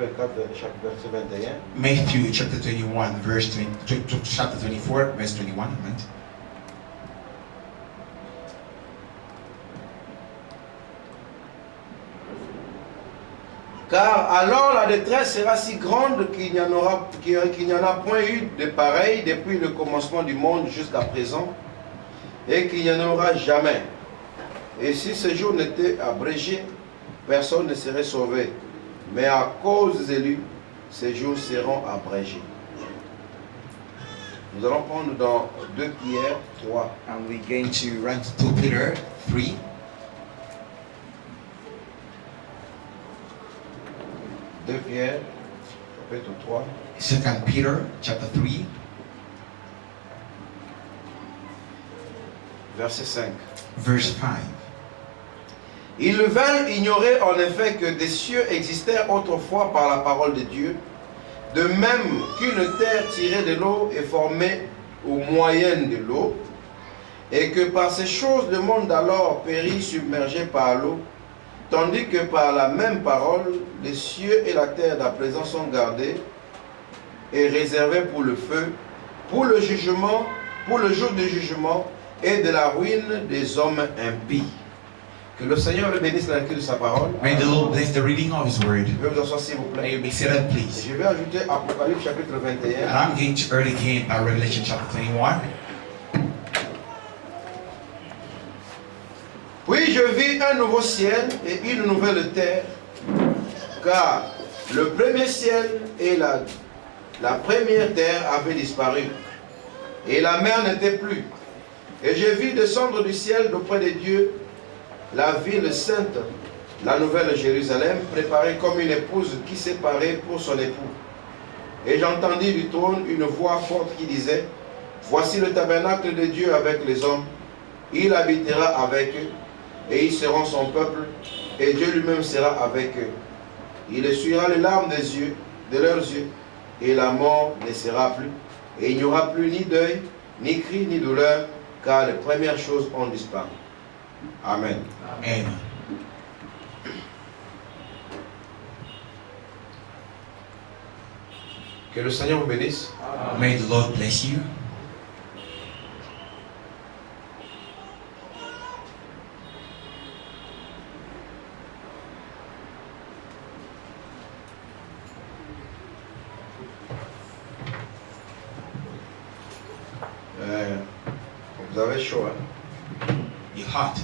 24, chapitre verset 21. Matthew chapter 21, verse 20, chapter 24, verse 21. Amen. Car alors la détresse sera si grande qu'il n'y en a point eu de pareil depuis le commencement du monde jusqu'à présent, et qu'il n'y en aura jamais. Et si ce jour n'était abrégé, personne ne serait sauvé. Mais à cause des élus, ces jours seront abrégés. Nous allons prendre dans 2 Pierre 3. And we're going to run to 2 Peter 3. 2 Pierre, chapitre 3. 2 Peter chapter 3, Verset 5. verse 5. Ils veulent ignorer en effet que des cieux existèrent autrefois par la parole de Dieu, de même qu'une terre tirée de l'eau est formée au moyen de l'eau, et que par ces choses le monde d'alors périt submergé par l'eau, tandis que par la même parole, les cieux et la terre d'à présent sont gardés et réservés pour le feu, pour le jugement, pour le jour du jugement et de la ruine des hommes impies. Que le Seigneur le bénisse la lecture de sa parole. May the Lord bless the reading of His word. Je vais vous asseoir s'il vous May plaît. you be seated, please. Je vais ajouter Apocalypse chapitre And 21. I'm going to read again Revelation chapter 21. Puis je vis un nouveau ciel et une nouvelle terre, car le premier ciel et la première terre avaient disparu, et la mer n'était plus. Et je vis descendre du ciel d'auprès de Dieu la ville sainte, la nouvelle Jérusalem, préparée comme une épouse qui s'est parée pour son époux. Et j'entendis du trône une voix forte qui disait, voici le tabernacle de Dieu avec les hommes, il habitera avec eux, et ils seront son peuple, et Dieu lui-même sera avec eux. Il essuiera les larmes des yeux, de leurs yeux, et la mort ne sera plus. Et il n'y aura plus ni deuil, ni cri, ni douleur, car les premières choses ont disparu. Amen. Amen. Que le Seigneur vous bénisse. May the Lord bless you. Vous avez chaud, hein? You're hot.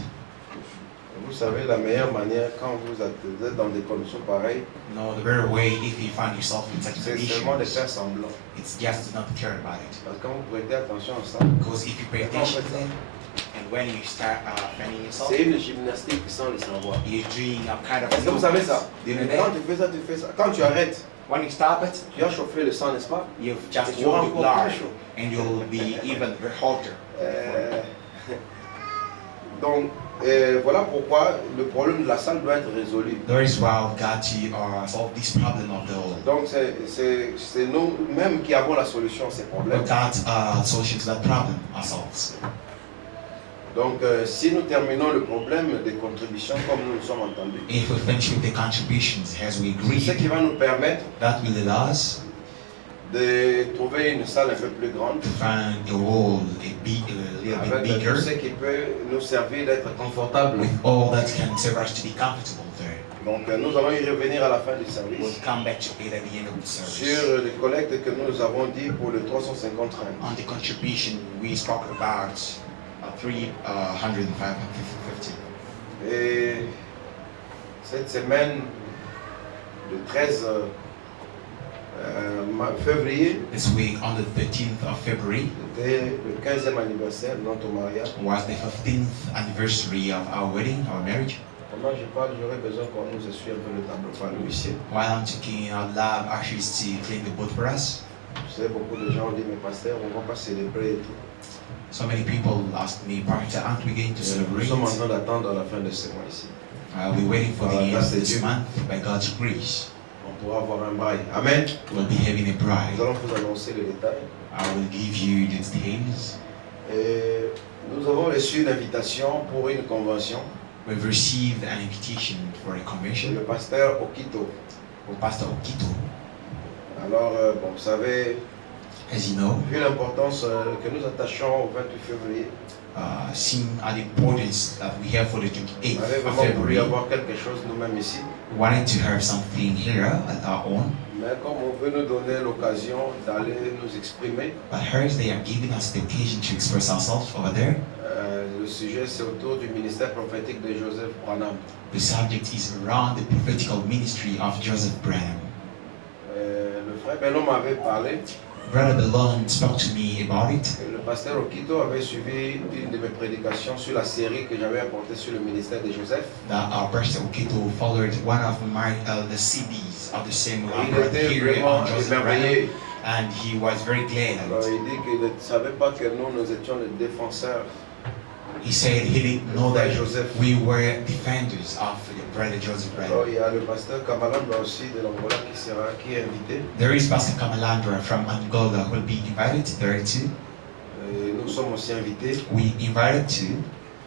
Vous savez, la meilleure manière, quand vous êtes dans des conditions pareilles, No, the better way if you find yourself in such c'est seulement de conditions, faire semblant. it's just to not care about it. Parce que quand vous prêtez attention à ça, Because if you pay attention to it, and when you start finding yourself, c'est une gymnastique sans le savoir. you're doing a kind of Est-ce que vous savez ça? Do you know Quand that? tu fais ça, tu fais ça. Quand tu arrêtes, When you stop it, tu as chauffé le sang, n'est-ce pas? you've Et just tu auras warmed the encore blood, plus chaud. and you'll be even hotter. Donc, voilà pourquoi le problème de la salle doit être résolu. That is why we've got to solve this problem of the. Donc, c'est nous-mêmes qui avons la solution à ces problèmes. We've got a solution to that problem ourselves. Donc, si nous terminons le problème des contributions comme nous nous sommes entendus, If we finish with the contributions as we c'est ce agreed, qui va nous permettre that will allow us de trouver une salle un peu plus grande to find a hall a little bit avec bigger tout ce qui peut nous servir d'être confortable. with all that can serve us to be comfortable there. Donc, nous allons y revenir à la fin du We'll service come back to it at the end of the service. sur les collectes que nous avons dit pour le 350 rangs. On the contribution, we spoke about 350. Et cette semaine, le 13 février, This week, on the 13th of February, c'était le 15e anniversaire de notre mariage. was the 15th anniversary of our wedding, our marriage. Pendant que je parle, j'aurais besoin qu'on nous essuie un peu le tableau par l'huissier. While I'm taking out loud ashes to clean the boat for us, Je sais, beaucoup de gens ont dit, mais pasteur, on ne va pas célébrer et tout. so many people asked me, Pastor, aren't we going to Nous celebrate? sommes en train d'attendre la fin de ce mois ici. We're waiting for the Voilà, end of c'est this Dieu. month. By God's grace, On pourra avoir un bail. Amen. we'll be having a Nous bride. allons vous annoncer les détails. I will give you the details. Et nous avons reçu l'invitation pour une convention We've received an invitation for a chez convention. le pasteur Okito. au pasteur Okito. Alors, bon, vous savez, As you know, vu l'importance que nous attachons au 28 février, seeing the importance that we have for the on 28th avait of vraiment voulu February, avoir quelque chose nous-mêmes ici. we wanted to have something here at our own. Mais comme on veut nous donner l'occasion d'aller nous exprimer, But here they are giving us the occasion to express ourselves over there. le sujet c'est autour du ministère prophétique de Joseph Branham. The subject is around the prophetical ministry of Joseph Branham. Le frère Bellon m'avait parlé, Brother Belon spoke to me about it. et le pasteur Okito avait suivi une de mes prédications sur la série que j'avais apportée sur le ministère de Joseph. That our pastor Okito followed one of my the CDs of the same Et il brother était here vraiment on Joseph Branham, émerveillé. and he was very glad. Alors il dit qu'il ne savait pas que nous étions les défenseurs. He said he didn't know that Joseph. we were defenders of brother Joseph Alors Branham. il y a le pasteur Kamaramba aussi de l'Angola qui est invité. There is Pastor Kamalandra from Angola who will be invited there too. Et nous sommes aussi invités. We invited too.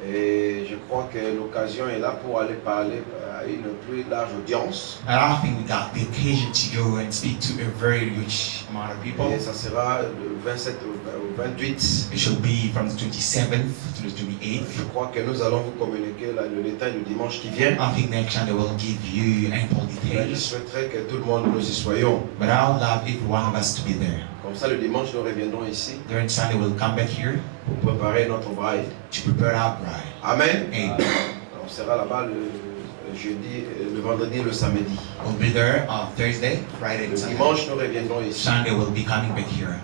Et je crois que l'occasion est là pour aller parler à une plus large audience. And I think we got the occasion to go and speak to a very huge amount of people. Et ça sera le 27 au 28. It should be from the 27th to the 28th. Je crois que nous allons vous communiquer le détail du dimanche qui vient. I think next Sunday will give you ample Mais je details. souhaiterais que tout le monde nous y soyons. But I would love every one of us to be there. Comme ça, le dimanche, nous reviendrons ici During Sunday, we'll come back here pour préparer notre bride. to prepare our bride. Amen. Amen. On sera là-bas le jeudi, le vendredi et le samedi. We'll be there on Thursday, Friday, Le and Sunday. dimanche, nous reviendrons ici. Sunday, we'll be coming back here.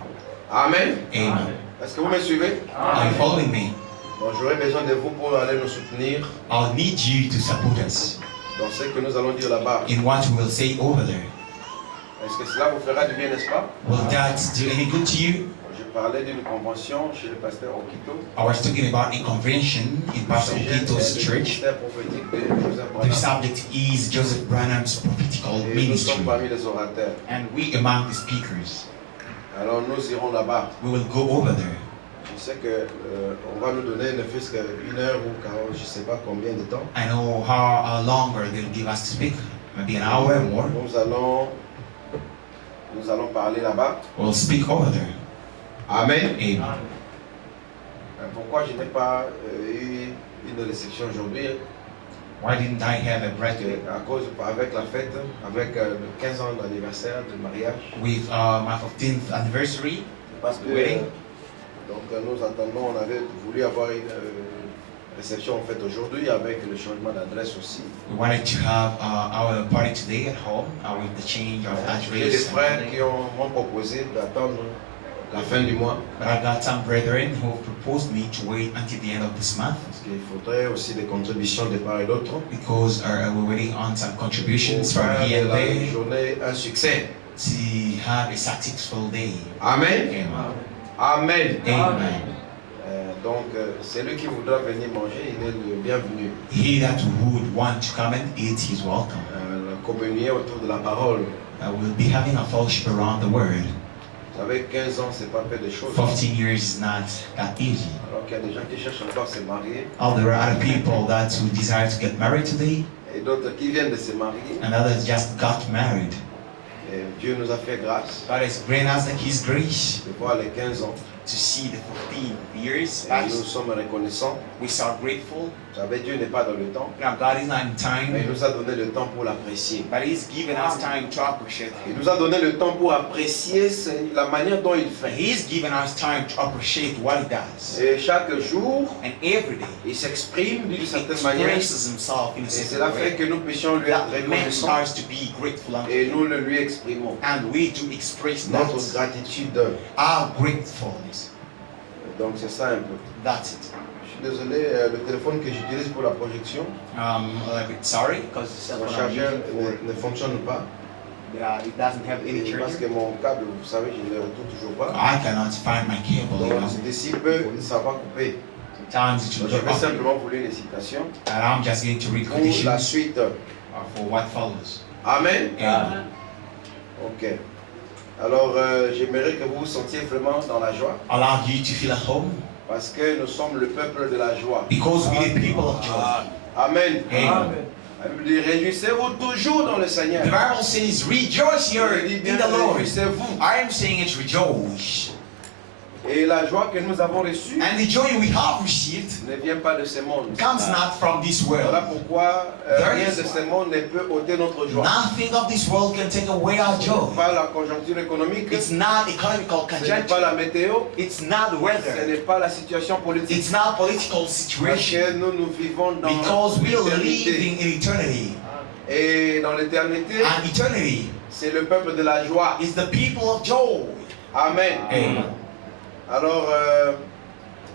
Amen. Amen. Est-ce que vous me suivez? Are you following me? Bon, j'aurai besoin de vous pour aller nous soutenir I'll need you to support us dans ce que nous allons dire là-bas. in what we will say over there. Est-ce que cela vous fera du bien, n'est-ce pas? Will that do any good to you? Je parlais d'une convention chez le pasteur Okito. I was talking about a convention in Pastor Okito's Le church. ministère prophétique de Joseph The Branham. subject is Joseph Branham's prophetical Et nous ministry. sommes parmi les orateurs. And we among the speakers. Alors nous irons là-bas. We will go over there. Je sais que on va nous donner ne fût-ce qu'une heure ou 40, je ne sais pas combien de temps. I know how longer they'll give us to speak. Maybe an hour or more. Nous allons parler là-bas. We'll speak over there. Amen. Amen. Pourquoi je n'ai pas eu une réception aujourd'hui? Why didn't I have a Parce break que à cause, avec la fête, avec le 15 ans d'anniversaire du mariage. with my 15th anniversary? Parce que Wedding. donc nous attendons, on avait voulu avoir une réception en fait aujourd'hui avec le changement d'adresse aussi. We wanted to have our party today at home with the change of J'ai des address. frères and qui m'ont proposé d'attendre la fin du mois. But I got some brethren who proposed me to wait until the end of this month Parce qu'il faudrait aussi des contributions de part et d'autre. because we're waiting on some Pour contributions from faire here de and la there journée un succès. to have a successful day. Amen. Amen. Amen. Amen. Donc, celui qui voudra venir manger, il est le bienvenu. He that would want to come and eat, he's welcome. La communier autour de la parole. We'll be having a fellowship around the word. Vous savez, 15 ans, c'est pas peu de choses. 15 years is not that easy. Alors qu'il y a des gens qui cherchent encore à se marier There are other people that who desire to get married today, et d'autres qui viennent de se marier. and others just got married. Et Dieu nous a fait grâce But it's granted us His grace de voir les 15 ans. to see the 15 years Et nous pass. sommes reconnaissants. We are grateful. Vous savez, Dieu n'est pas dans le temps, Now God is not in mais il time, nous a donné le temps pour l'apprécier. but He's given us time to appreciate Il Him. nous a donné le temps pour apprécier la manière dont il fait. He's given us time to appreciate what He does. Et chaque jour, And every day, il s'exprime d'une He certaine manière. expresses Himself in a Et certain cela fait way. que nous puissions lui être That makes reconnaissants us to be grateful unto et Him. nous le lui exprimons. And we do express Notre that, gratitude. our gratefulness. Donc c'est ça un peu. That's it. Je suis désolé, le téléphone que j'utilise pour la projection, A little bit sorry because the cell mon phone I'm chargeur using ne fonctionne pas. it doesn't have any Et parce charger. que mon câble, vous savez, je ne le retrouve toujours pas. I cannot find my cable, you know. Donc d'ici peu, ça va couper. Sometimes it will Donc, je go vais off. simplement vous lire les citations And I'm just going to read pour la conditions suite. for what follows. Amen. Amen. Ok. Alors j'aimerais que vous vous sentiez vraiment dans la joie Allow you to feel at home parce que nous sommes le peuple de la joie. because we the people of joy. Amen. Amen. Réjouissez-vous toujours dans le Seigneur. The Bible says, rejoice here Il dit bien, in the Lord. réjouissez-vous. I am saying it, rejoice. Et la joie que nous avons reçue And the joy we have received ne vient pas de ce monde. comes not from this Voilà world. pourquoi There rien is de ce monde ne peut ôter notre joie. Nothing of this world can take away our joy. Pas la conjoncture économique, It's not economical ce n'est pas la conjuncture. météo, It's not ce weather. n'est pas la situation politique. It's not political Parce situation. que nous vivons dans Because we are l'éternité. living in eternity. Et dans l'éternité, And eternity c'est le peuple de la joie. is the people of joy. Amen. Amen. Alors,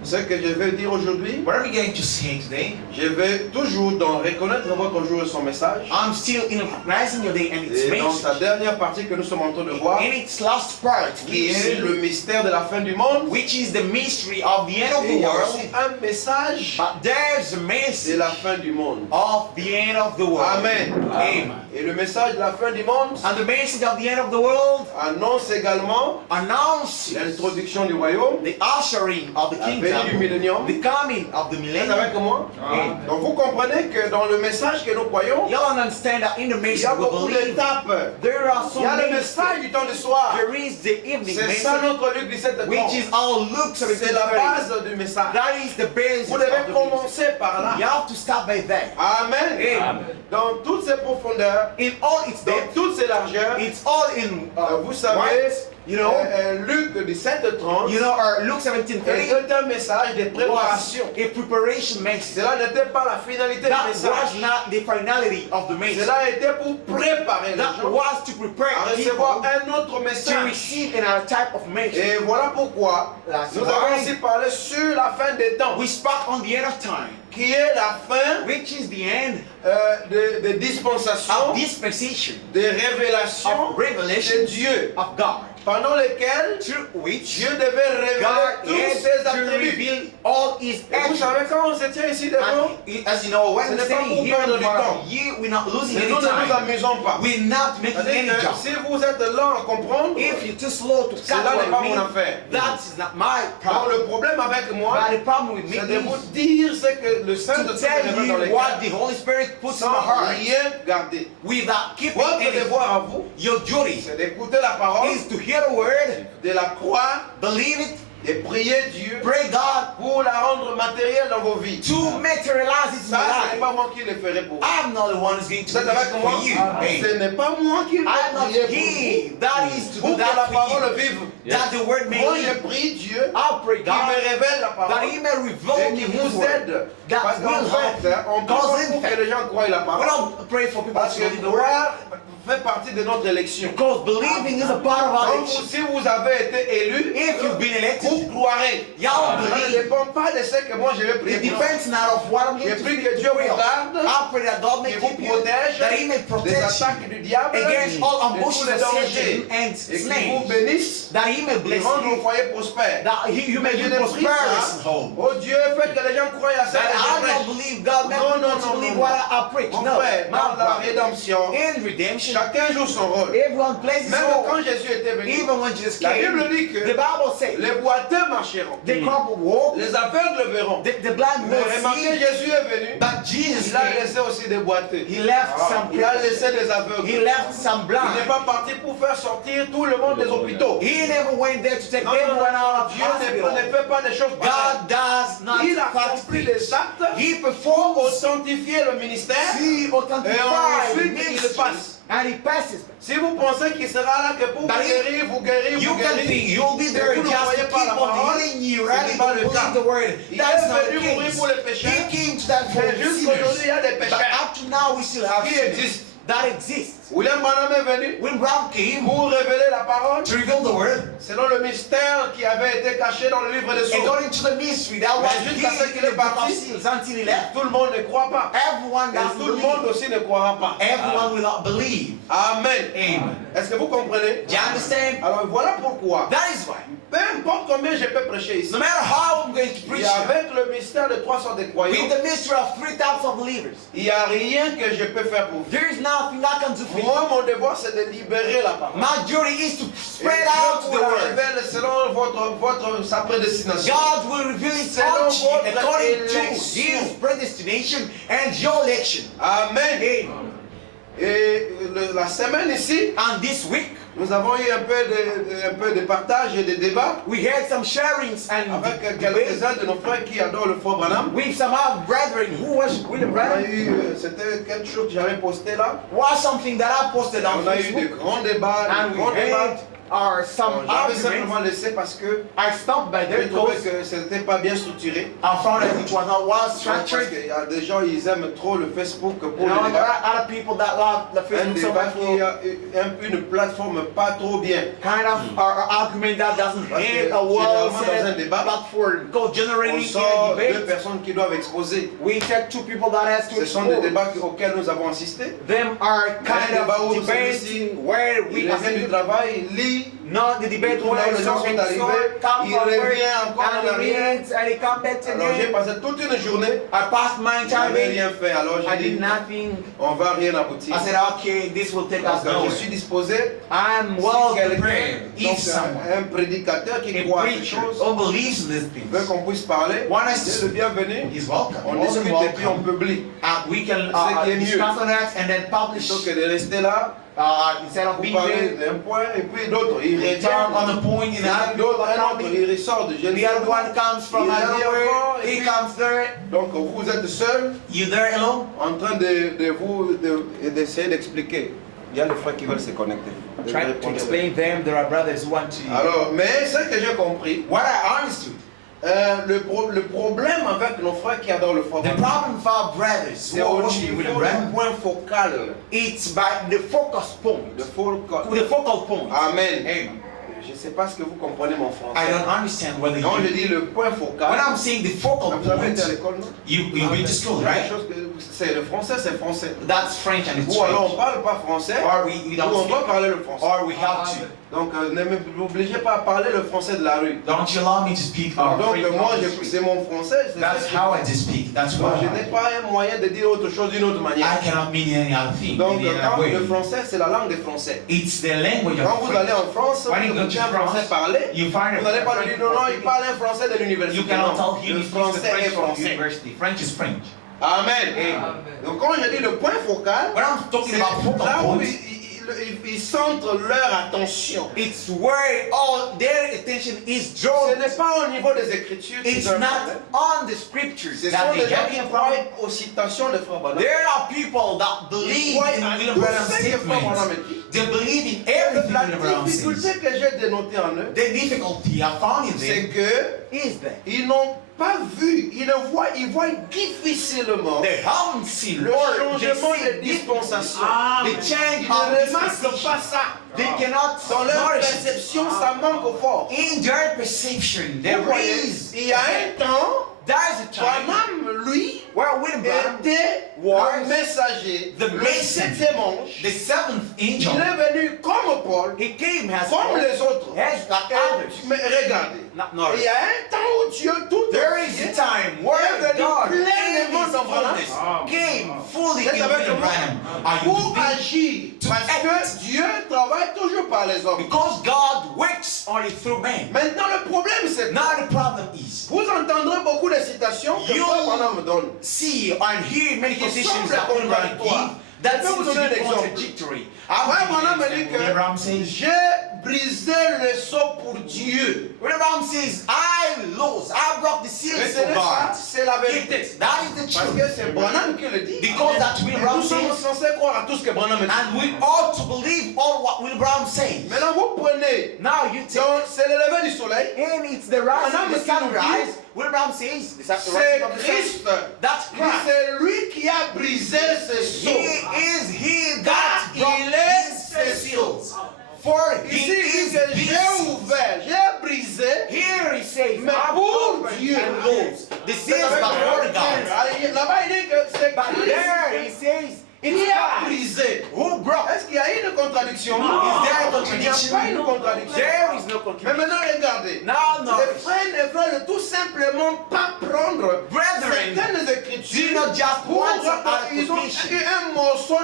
ce que je vais dire aujourd'hui, What are we going to say today? je vais toujours dans reconnaître votre jour et son message. I'm still in recognizing your day and its Et dans sa message. dernière partie que nous sommes en train de voir, In its last part, qui we est see, le mystère de la fin du monde. which is the mystery of the end of Et the il y a world. aussi un message But there's a de message la fin du monde. of the end of the world. Amen. Amen. Et le message de la fin du monde And the message of the end of the world annonce également announces l'introduction du royaume, the ushering of the la venue du kingdom, millénium. the coming of the Vous êtes millennium. avec moi? Amen. Donc vous comprenez que dans le message que nous croyons, Y'all understand that in the il y message a we beaucoup believe d'étapes. there are so Il y a le many message steps. du temps du soir. There is the evening C'est ça message, notre Luc 17 which is our Luke C'est la 17:30. base du message. That is the basis Vous of devez the message. commencer par là. You have to start by that. Amen. Amen. Dans toutes ces profondeurs, In all its dans depth, toutes ces largeurs, it's all in vous savez, white, you know, Luc 17:30 or Luke 17:30 est un message de préparation. was a preparation message. Cela n'était pas la finalité That du message. was not the finality of the message. Cela était pour préparer les That gens was to prepare à people recevoir un autre to message. receive another type of message. Et voilà pourquoi That's nous avons why aussi parlé sur la fin des temps, we spoke on the end of time, qui est la fin which is the end de dispensation, of dispensation, de révélation of revelation de Dieu, of God, pendant lesquelles through which Dieu devait révéler God tous is ses to attributs. reveal all His Et vous savez, attributes. quand on se tient ici devant, And as you know, when Ce we're n'est pas standing pour here perdre in du front temps. of you, we're not losing nous any ne nous time. amusons pas. We're not making any C'est-à-dire que job. si vous êtes lent à comprendre, If you're too slow to catch cela n'est pas what I mon mean, affaire. that is not my Donc problem. le problème avec moi, But the problem with me c'est de vous is dire ce que le to Saint-Esprit tell révèle dans les you what cœurs, the Holy Spirit puts in sans my heart rien garder. without keeping Votre anything. devoir à vous, Your duty c'est d'écouter la parole, is to hear the word, de la croire, believe it, de prier Dieu pray God pour la rendre matérielle dans vos vies. to materialize it in Ça, ce n'est your life. pas moi qui le ferai pour vous. I'm not the one who's going to Vous do êtes avec this moi? for you. Hey, Ce n'est pas moi qui le I'm not prier pour he vous. that is to Pour do que la that for parole you. vive. That the word may Moi, je live. prie Dieu I'll pray qui God me révèle la that parole He may et reveal qui me His vous word. aide. That Parce qu'en will fait, help. on peut Cause pas in pour que fact, les gens croient la we parole. don't pray for people Parce to que believe the word. croire fait partie de notre élection. Because believing is a part of our Donc, election. si vous avez été élu, If you've been elected, vous croirez. y'all Ça ne believe. dépend pas de ce que moi je vais It prier pour vous. depends not of what I'm Je going to prie do. que Dieu vous garde, I pray that God may qu'il vous keep you, protège that He may des protect you attaques du diable, against all de tous ambushes les of dangers, Satan and et qu'il vous snares, bénisse, that He may et bless rendre vos you, foyers prospères. that you may Je be ne prie prosperous in pas, home. oh Dieu, faites que les gens croient à ça That que je I prêche. don't believe God may Non, non, to non, believe non, what I preach. Mon No, frère, dans la my rédemption, in redemption, chacun joue son rôle. everyone plays his Même role. quand Jésus était venu, Even when Jesus la came, Bible dit the que Bible says les boiteux marcheront, the crippled walk, les aveugles verront. the blind Mais will remarquez, see, Jésus est venu, but Jesus il a came. laissé aussi des boiteux. He left some Il a cripples. laissé des He aveugles. left some Il n'est blind. pas parti pour faire sortir tout le monde des hôpitaux. He never went there to take Non, non, everyone out of Dieu ne hospital. fait pas des choses pareilles. God does not Il fact accomplit things. les actes He pour performs, authentifier le ministère. he Et authentifies ensuite, il ministry, passe. and he passes. Si vous pensez qu'il sera là que pour vous But if guérir, vous guérir, You vous can guérir, think you'll be et there vous ne just to croyez pas la keep on parole, healing you, ce right? n'est You pas don't le cas. believe the word. Il That's est not the venu mourir case. pour les pécheurs. He came to that for Mais the jusqu'aujourd'hui, sinners. il y a des But pécheurs up to now, we still have qui sinners existent. that exist. William Branham est venu When Brown came pour révéler la parole to reveal the word, selon le mystère qui avait été caché dans le livre des Sceaux. according to the mystery that was Mais jusqu'à ce hidden qu'il in est the book of parti, seals until he left, Tout le monde ne croit pas. everyone Et doesn't tout le monde believe. aussi ne croira pas. Everyone will not believe. Amen. Amen. Est-ce que vous comprenez? Do you understand? Alors voilà pourquoi. That is why. Peu importe combien je peux prêcher ici. No matter how I'm going to Et preach here, avec le mystère de 3 sortes de croyants, with the mystery of 3 types of believers, il n'y a rien que je peux faire pour vous. there is nothing I can do for speak. Moi, mon devoir, c'est de libérer la parole. My duty is to Et spread out Dieu the vous la word. révèle selon sa prédestination. God will reveal it Selon unto you votre according to élection. His predestination and your election. Amen. Amen. Et la semaine ici, And this week, nous avons eu un peu de partage et de débat we had some sharings and avec debates quelques-uns de nos frères qui adorent le Frère Branham. with some of our brethren who worship William On a Branham. eu, c'était quelque chose que j'avais posté là. Was something that I posted on On a eu des Facebook, grands débats, and des we grands débats. had some J'avais arguments. simplement laissé parce que I stopped by j'ai there trouvé because que ce n'était pas bien structuré. I found that it was not well Parce structured. qu'il y a des gens, ils aiment trop le Facebook pour You le know, there débat. are other people that love the Un Facebook so débat much qui will a une plateforme pas trop bien. kind of our argument that doesn't Parce que have a well généralement, dans un set débat, platform. Because On generally in sort a deux debate, personnes qui doivent exposer. we take two people that has to Ce sont des expose. débats auxquels nous avons assisté. Them are kind débat of où debates celui-ci, where Il we revient du are travail, il lit, not the debate Tout là où where les gens sont something arrivés, come il from revient work encore en and he arrière. reads and he comes back Alors j'ai again. passé toute une journée, I passed my je entire n'avais day. rien fait. Alors I j'ai did dit, nothing. on va rien aboutir. I said, okay, this will take us Donc, je nowhere. suis disposé. I'm Si well quelqu'un, prepared. donc, If someone, un prédicateur qui a croit à ces preacher, choses, who believes in these veut things, qu'on puisse parler, want us c'est to le bienvenu. is welcome. On More than discute et puis on welcome. publie. We can Ce qui est mieux. discuss on that and then publish. Plutôt que de rester là, Instead of pour being parler there, d'un point et puis d'autres. Il we revient. talk on the point in Un the autre, other il ressort de je ne The sais other où. one comes from Il revient another encore, et he puis- comes there. Donc vous êtes seul You there alone? en train d'essayer d'expliquer. Il y a les frères qui veulent se connecter. Trying to explain them. There are brothers who want to. Alors, mais ce que j'ai compris, What I understood, le problème avec nos frères qui adorent le Frère the Branham, problem for our brothers c'est who are au worshiping niveau William du Branham, point focal. it's by the focus point. Le focal. The focal point. Amen. Amen. Je ne sais pas ce que vous comprenez mon I français. don't understand whether Quand je you. dis le point When focal, I'm saying the focal vous avez été à point, l'école, non? you've been to school, C'est right? quelque chose que- C'est le français, c'est français. That's French and it's Ou alors on French. parle pas français, Or we ou don't on speak, doit parler le français. or we have to. Donc ne m'obligez pas à parler le français de la rue. Don't you allow me to speak our Donc French moi, on the street. c'est mon français. c'est That's ce que- how I just speak. That's Donc, why je n'ai pas un moyen de dire autre chose d'une autre manière. I cannot mean any other thing. Donc Any quand other way. le français, c'est la langue des Français. It's the language Quand of vous allez French. en France, When you vous go écoutez to un français France, parler, you find vous n'allez pas lui dire non, non, il parle un français de You l'université. cannot Non, tell him le he speaks the français est French from français. university. French is French. Amen. Donc quand je dis le point focal, When I'm talking c'est about focal là où point, ils centrent leur attention. it's where all their attention is Ce drawn. n'est pas au niveau des Écritures qu'ils It's ont un not problème. on the scriptures Ce that sont they des gens have qui a croient problem. aux citations de Frère Branham. There are people that Ils believe croient in à William tout Branham's ce que Frère Branham statements. dit. They believe in everything La William Branham difficulté says. que j'ai dénotée en eux, The difficulty I found in c'est them que is that ils n'ont pas vu, ils voient difficilement they haven't seen le or they changement see de dispensation. the change Ils of ne remarquent dispensation. pas ça. They cannot Dans leur nourish it. perception, ça manque fort. In their perception, there Vous voyez, is il y a un temps, there's a time Branham, lui, where William Branham, était was le messager, the le messenger. septième ange. the seventh Il angel, est venu comme Paul, he came as comme Paul, les autres. as like others. Mais regardez, Not il Norris. y a un temps où Dieu tout There is a time where est venu God in pleinement His dans Branham fullness came fully Vous in êtes avec William moi? Branham. Are you pour with me? agir. To Parce act. que Dieu travaille toujours par les hommes. Because God works only through man. Maintenant, le problème, c'est que Now the problem is, vous entendrez beaucoup de citations que You- Frère Branham donne. see and hear many Qui positions semblent that William Branham contradictoires. give that Je peux vous seems to donner be un exemple. contradictory. Frère Branham I'll dit give you an example. William Branham que says, j'ai brisé le sceau pour Dieu. William Branham says, I broke the seals for Retenez ça, God. c'est la Keep vérité. it. That is the Parce truth. que c'est Branham qui le dit. Because that's William Et Branham nous sommes says, censés croire à tout ce que Branham dit. and we ought to believe all what William Branham says. Maintenant, vous prenez. Now you take, Donc, c'est le lever du soleil. and it's the rise Branham of the qui nous dit, sunrise. William Branham says, the C'est rising of the sun. Christ. That's Christ. C'est lui qui a brisé ce He sceau. is he that Il broke est his seals. For he Ici, il is dit que this. j'ai ouvert, j'ai brisé. Here he says, Mais I pour opened Dieu. and closed. The C'est seals avec but for le- God. Là-bas, il dit que c'est But there he Christ says, it's qui a God brisé. who broke. Est-ce qu'il y a une contradiction? Is there a Il n'y a contradiction? pas une contradiction. There is no Mais contribution. maintenant, regardez. Now Les notice, frères ne veulent tout simplement pas prendre brethren, certaines do écritures not just pour want some ils ont application. eu un morceau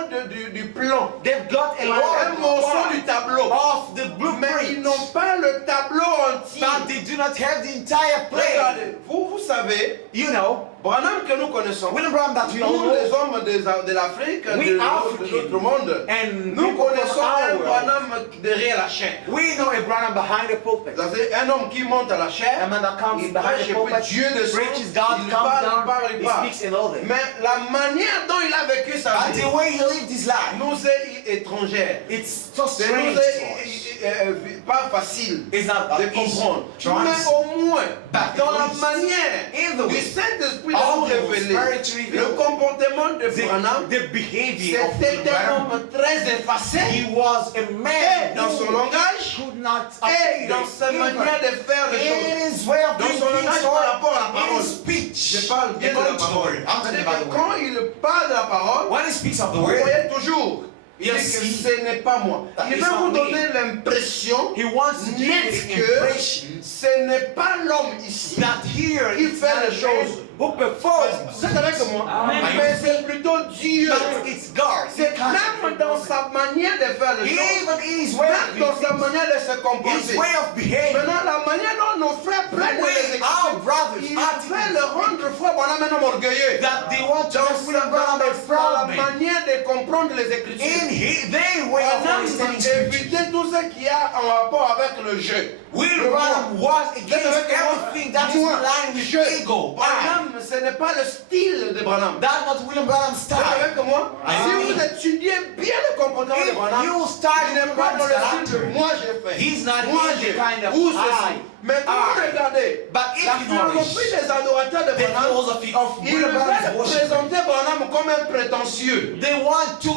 du plan, They've got a un lot morceau du tableau, of the mais ils blueprint, n'ont pas le tableau entier. but they do not have the entire plan. Regardez, vous savez, You know, Branham que nous connaissons, William Branham that we all nous know, les hommes de l'Afrique, We de African notre monde, and nous people from connaissons our un world, Branham derrière la chaîne. we know a Branham behind the pulpit. C'est un homme qui monte à la A chaîne, man that comes il behind prêche the et puis pulpit, Dieu descend, preaches God, il comes parle, down, il he parle. speaks and all that. Mais la manière dont il a vécu sa But vie the way he lived his life, nous est étrangère. it's so C'est strange nous to est us. pas facile It's not de easy comprendre. to Mais understand. au moins, But dans at la least, manière in the du way, Saint-Esprit de all nous the révéler, Spirit to reveal le comportement de Branham, the behavior of c'était un Branham. homme très effacé, He was a et man dans son who langage, could not et dans sa manière de faire les choses. in his way of Dans doing son things, langage par rapport à la in parole. his speech. Je parle bien de la According to the parole. word. I'm talking C'est-à-dire about que the word. quand il parle de la parole, When he speaks of the vous word, voyez toujours, il dit que Yes, he- ce n'est pas moi. That Il is veut vous not me. donner l'impression he wants to give nette you the que impression ce n'est pas l'homme ici that here qui is fait not les a choses. man who performs, C'est avec moi, Amen. mais c'est plutôt Dieu. but it's God. C'est même dans sa manière de faire les choses, Even in his way même dans of sa behaving, manière de se his comporter. way of behaving, Maintenant, la manière dont nos frères the prennent les way our excuses, brothers ils are veulent le rendre frère Branham un homme orgueilleux. that they want to Dans make William Branham a la proud man. manière de comprendre les Écritures. In their way of Branham understanding scripture. éviter tout ce qui a en rapport avec le jeu. William Branham was against everything that is in line with ego. Why? Branham, ce n'est pas le style de Branham. That's not William Branham's Vous style. savez que moi, I si mean, vous étudiez bien le comportement de If Branham, you start il n'est pas dans le Branham's style de moi j'ai fait. He's not moi in j'ai the kind of ou ceci. I. Mais quand vous regardez But if la you notice philosophie des adorateurs de the Branham, philosophy of ils William Branham's veulent worship, présenter Branham comme un prétentieux. they want to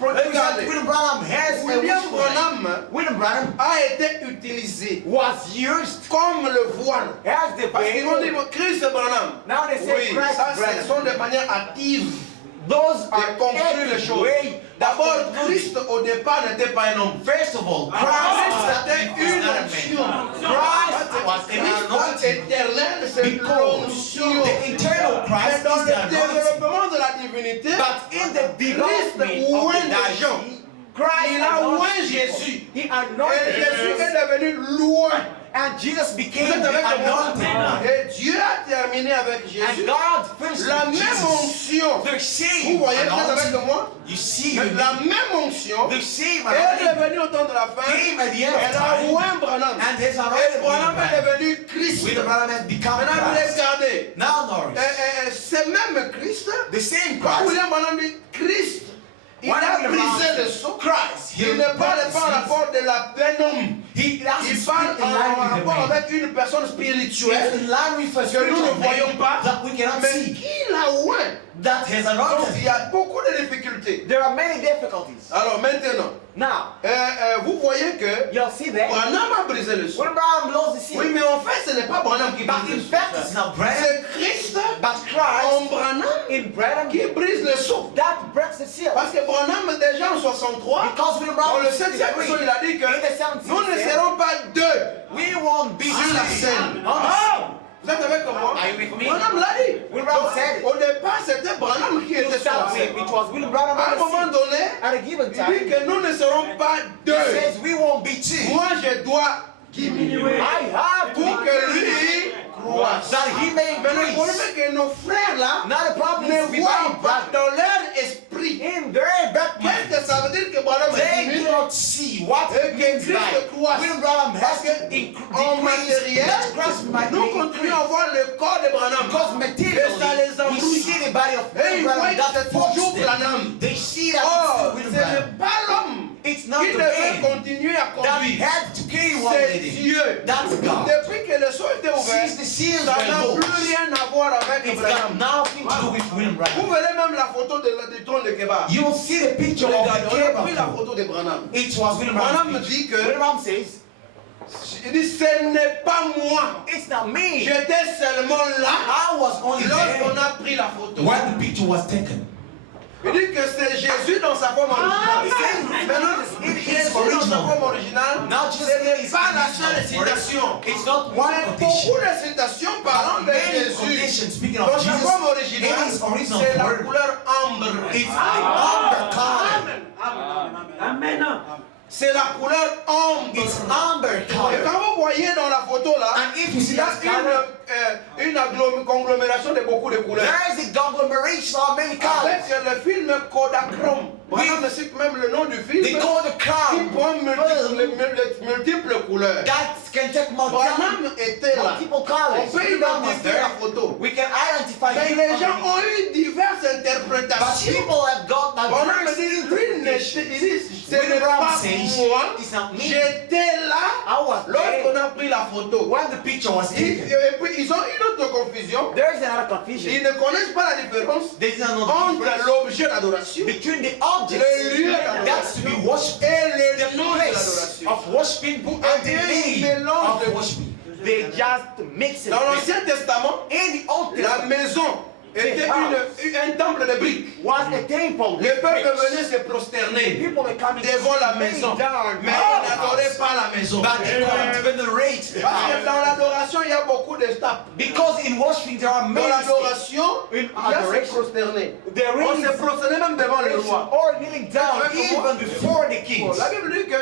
present Regardez. William Branham as a William worshipful man. Branham William Branham a été utilisé was used comme le voile. as the Parce qu'ils vont dire veil. Christ Branham. Now they say Oui, Christ ça ce Branham. sont des manières actives Those de are conclure les active choses. way D'abord, of concluding. Christ au départ n'était pas un homme. First of all, Christ Christ était une onction. Christ was an Christ anointing. éternel, c'est Because l'onction. the eternal Mais Christ dans is the le anointing. développement de la divinité, But in the Christ development of oint the les gens. deity, Christ Il a oint anointed Jésus. people. He Et anointed Jésus Jesus. est devenu loin. And Jesus Vous became êtes the avec moi? anointed one. Et Dieu a terminé avec And Jésus. God finished La with même Jesus. onction. The Vous same voyez, vous êtes avec anointing. moi? You see, Mais you la même onction the same est anointing devenue au temps de la fin. came at the end of Elle a time. oint Branham. And his Et anointing Branham est William devenu Christ. Branham has become Maintenant, vous Christ. regardez. Now notice, C'est même Christ. the same Quand Christ. William Branham dit Christ, il When a William brisé Branham le sceau. Christ, Il ne parle pas en rapport de la pénombre. He has to Il speak parle in line en with the rapport man. avec une personne It's spirituelle in line with a que nous spiritual ne voyons man pas, that we cannot mais see. qui l'a oint. That has Donc anointed. il y a beaucoup de difficultés. There are many difficulties. Alors maintenant, Now, vous voyez que you'll see that Branham a brisé le sceau. William Branham blows the seal. Oui, mais en fait, ce n'est pas Branham qui But brise le in sceau. fact, it's not Branham, C'est Christ but Christ en Branham in Branham qui brise le sceau. that breaks the seal. Parce que Branham, déjà en 63, Because William dans Branham le is 7e épisode, 63, il a dit que in the 7th nous ne season, serons pas deux we won't be sur la scène. Ah! Vous êtes avec moi? Are you with me? Branham l'a dit. William Branham Donc, said it. au départ, c'était Branham qui To était sur la start with, scène. it was William Branham À un on the moment scene. donné, At a given il dit time, que nous ne serons pas he deux. says we won't be two. Moi, je dois diminuer I have to pour que lui croisse. that he may Mais le increase. problème est que nos frères là Now the problem ne is with voient our pas brothers. dans leur esprit. In their back mind, Qu'est-ce que ça veut dire que Branham they diminue? do not see what Et it means que Christ by croisse. William Branham Parce has que to en decrease matériel, that Christ might nous be continuons à increased. voir le corps de Branham. Because Et ça materially, les we embrouille. see the body of Et ils William voient Branham que that c'est toujours forms them. Branham. They see that Or, it's ce William n'est Branham. pas l'homme It's not qui the devait man continuer à that conduire. had to carry one C'est with him. Dieu. That's God. Depuis que le sceau était ouvert, Since the seals ça were n'a closed, plus rien à voir avec it's Branham. got nothing to do with William Vous Branham. verrez même la photo du trône de Kébar. You'll see the picture of Regardez, the on a pris la Kebab. photo de Branham. It was William Branham Branham. dit que, William Branham says, il dit, ce n'est pas moi. it's not me. J'étais seulement là I was only lorsqu'on there a pris la photo. when the picture was taken. Il dit que c'est Jésus dans sa forme originale. Maintenant, Jésus dans sa forme originale, ce n'est pas la seule citation. It's not Mais one condition. beaucoup de citations parlant de Many Jésus conditions speaking dans of sa Jesus forme in originale, his original c'est la word. couleur ambre. It's the amber color. Amen. C'est la couleur ambre. It's amber Et color. quand vous voyez dans la photo là, And if you see il y a that color, une conglomération de beaucoup de couleurs. there is a conglomeration of many colors. Avec le film Kodachrome. Voilà, mais c'est même le nom du film. They call the Qui crown. prend multiples couleurs. That can take Branham était là. multiple On colors. peut identifier la photo. We can identify Mais him. les gens ont eu diverses But interprétations. people have got Branham diverse dit, lui, interpretations. il dit, ce William n'est Branham pas says, moi. it's not me. J'étais là I was lorsqu'on there a pris la photo. when the picture was Et taken. puis ils ont une autre confusion. There is another confusion. Ils ne connaissent pas la différence There is another entre difference l'objet d'adoration between the objects le lieu that's to be d'adoration worshipped, et les the noms de place l'adoration. of worshiping, and the Ils name mélangent of les- worshiping. They just mix it. Dans l'Ancien Testament, In the Old la Testament, maison était un temple de briques. Was a temple. Le with peuple bricks. venait se prosterner People were coming devant la kneeling maison, down. mais ils n'adoraient pas la maison. but they couldn't venerate the Parce que house. dans l'adoration, il y a beaucoup d'étapes. Because in worshiping there are Dans many steps. l'adoration, il y a se adoration, prosterner. there On is se prosternait même devant le roi. or kneeling down. Even before the kings. La Bible dit que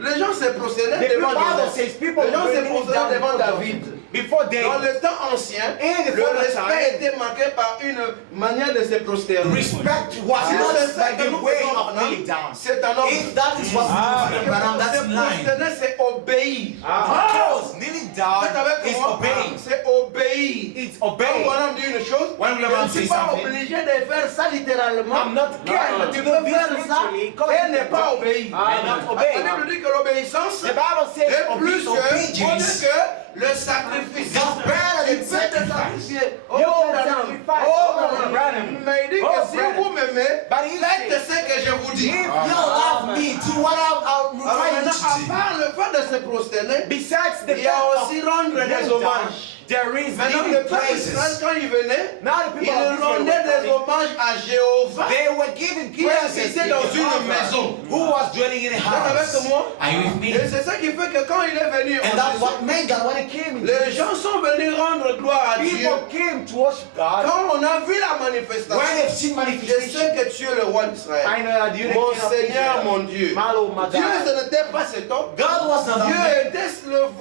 les gens se prosternaient The devant Bible Joseph. says people Les gens were se kneeling prosternaient down devant before David. Before they Dans le temps ancien, In the le former respect time, était marqué par une manière de se prosterner. Respect was Si not c'est ça by que the nous way faisons of maintenant, kneeling down. c'est un homme. If that is what we do, Branham, that's Se in line. prosterner, c'est obéir. Because kneeling down Faites avec is moi, obeying. c'est obéir. it's Quand obeying. Branham dit une chose, When je Branham ne suis says pas something, obligé de faire ça littéralement. I'm not careful Tu to peux do this faire ça literally because et ne pas obéir. and not La obey. Bible dit que l'obéissance The Bible says est plus obedience que le sacrifice. God's better Il than peut te sacrifice. sacrifier. Oh, You can Branham. sacrifice. Oh, Oh, Branham. Branham. Mais il dit que Oh, si Branham. vous m'aimez, But he faites says- ce que je vous dis. If you love me, do what I'm Alors trying maintenant, à to do. part le fait de se prosterner, Besides the il y a fact aussi of rendre des kneeling down, hommages. there is Maintenant, giving le peuple praises. d'Israël, quand il venait, Now the il people of Israel rendait were des coming. hommages à Jéhovah They were giving qui praises habitait to dans une Jehovah, maison. who was dwelling in a Vous êtes avec house. moi? Are you with me? Et c'est ça qui fait que quand il est venu en And that's Jésus, what made that when it came in. les gens sont venus rendre gloire à Dieu. People came to worship God. Quand on a vu la When manifestation, they've seen je manifestation, sais que tu es le roi d'Israël. I know that you Mon Seigneur, Israel. mon Dieu. My Lord, my Dieu, God. ce n'était pas cet homme. God was not a Dieu man. était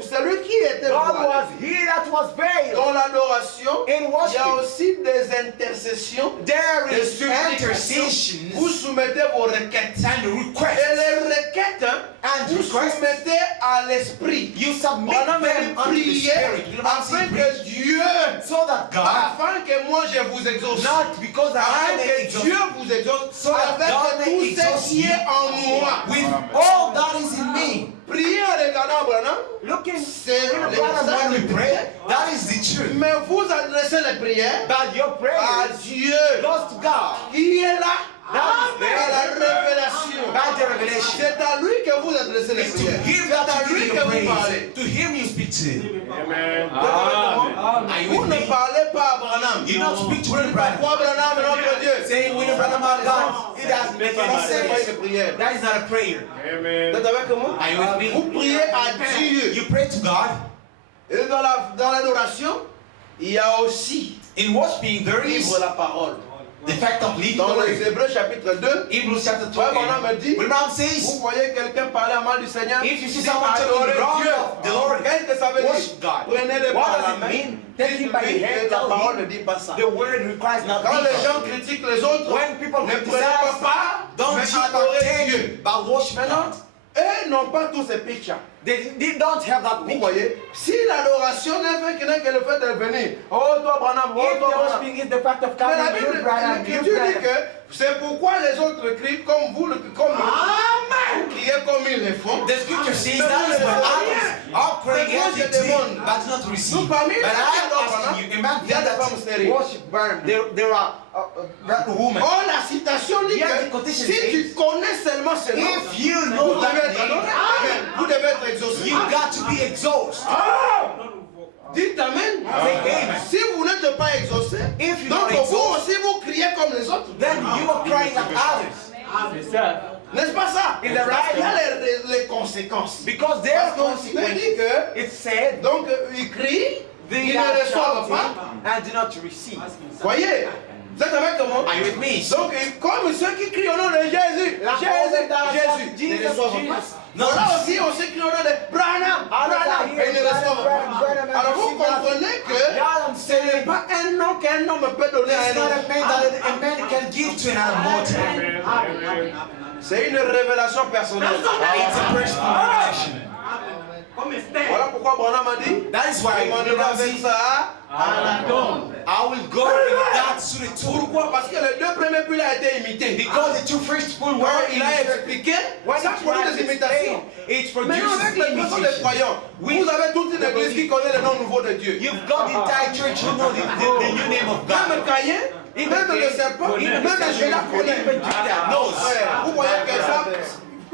celui qui était God voilé. was he that was veiled. Dans l'adoration, In il y a worship, aussi des intercessions, There des is supplications. Vous intercessions soumettez vos requêtes. and Et requests. les requêtes, And vous requests, soumettez à l'esprit. you submit On a them même unto the prié Spirit. You know what I'm afin saying? que Dieu, So that God, afin que moi je vous exauce. not because I Afin may que exalt Dieu vous exauce So that avec God may tout exalt ce qui est en moi. with all that is in me. Priez en regardant Branham, looking c'est in le the Bible When we message. pray, that is the truth. Mais vous adressez les prières that your à prayers Dieu goes to God. qui est là That is à there. la révélation. By the revelation. C'est à lui que vous adressez les It's to prières. him C'est à that you lui give que your vous parlez. praise. To him you speak to. Amen. Are you Vous with ne me? parlez pas à Branham. You don't speak to William Branham. Pourquoi Branham est notre Dieu? Saying William Branham our God. It doesn't make any C'est pas sense. une prière. That is not a prayer. Vous êtes avec moi? Are you with me? Vous priez à Dieu. You pray to God. Et dans l'adoration, il y a aussi In worshiping, there is vivre la parole. the fact of living the Dans les word. Hébreux chapitre 2, Hebrews chapter 12. ouais, Branham me dit, Branham vous says, voyez quelqu'un parler à mal du Seigneur, if you see dites, someone talking adorez wrong Dieu. of the Lord, Qu'est-ce que ça veut dire? worship God. Prenez-le What par does la it main. mean? Take him by the Dites-lui hand, que la tell parole him ne dit pas ça. the word requires not Quand les detail. gens critiquent les autres, When people ne prenez criticize, pas part, don't mais you adorez Dieu. partake, but worship Maintenant, God. eux n'ont pas tous ces pictures. They don't have that Vous picture. voyez, si l'adoration n'est fait que le fait de venir, oh toi Branham, oh If the toi Branham. worshiping is the fact of Mais la coming, Bible, you Branham, you l'Écriture dit Branham. que c'est pourquoi les autres crient comme vous, comme vous criez comme ils le font. The scripture says that is what others are praying as they do, but do not receive. Nous, parmi But les I am gens, asking you, imagine il y a des that femmes stériles. Worship burn. There are pregnant women. Oh, la citation dit Yeah, the que quotation si says, tu connais seulement ce nom, if you vous know devez that être name, adoré. Vous devez être exaucé. you got to be exhausted. Dites Amen. Say amen. Si vous n'êtes pas exaucé, If you donc don't vous exhaust, aussi vous criez comme les autres. then you are crying others. C'est ça. N'est-ce pas ça? Is that Parce right? qu'il y a les conséquences. Because there are Parce qu'il dit consequences. que, It said, donc, ils crient, they ils ne are reçoivent shouting pas. and do not receive. Voyez? Vous êtes avec moi? Are you with me? Donc, comme ceux qui crient au nom de Jésus, La Jésus, parole Jésus, Jesus, ils ne reçoivent Jesus. pas. Voilà aussi, on sait qu'ils ont le nom de Branham, Branham, et ils ne reçoivent pas. Alors vous comprenez que ce n'est pas un nom qu'un homme peut donner à It's un not a autre. man that a man can give to another mortal. C'est une révélation personnelle. It's a personal revelation. Voilà pourquoi Branham a dit, That is why il m'en avec Branham ça à la tombe. I will go with that to the tomb. Pourquoi? Parce que les deux premiers puits a été imités. Because the two first people Quand were il a expliqué, ça produit des imitations. It Maintenant, avec les personnes des produces croyants, vous avez toute une église qui connaît le nom nouveau de Dieu. You've got the entire church who know the new name of God. Même Caïn, même le serpent, même Judas connaît. Vous voyez que ça,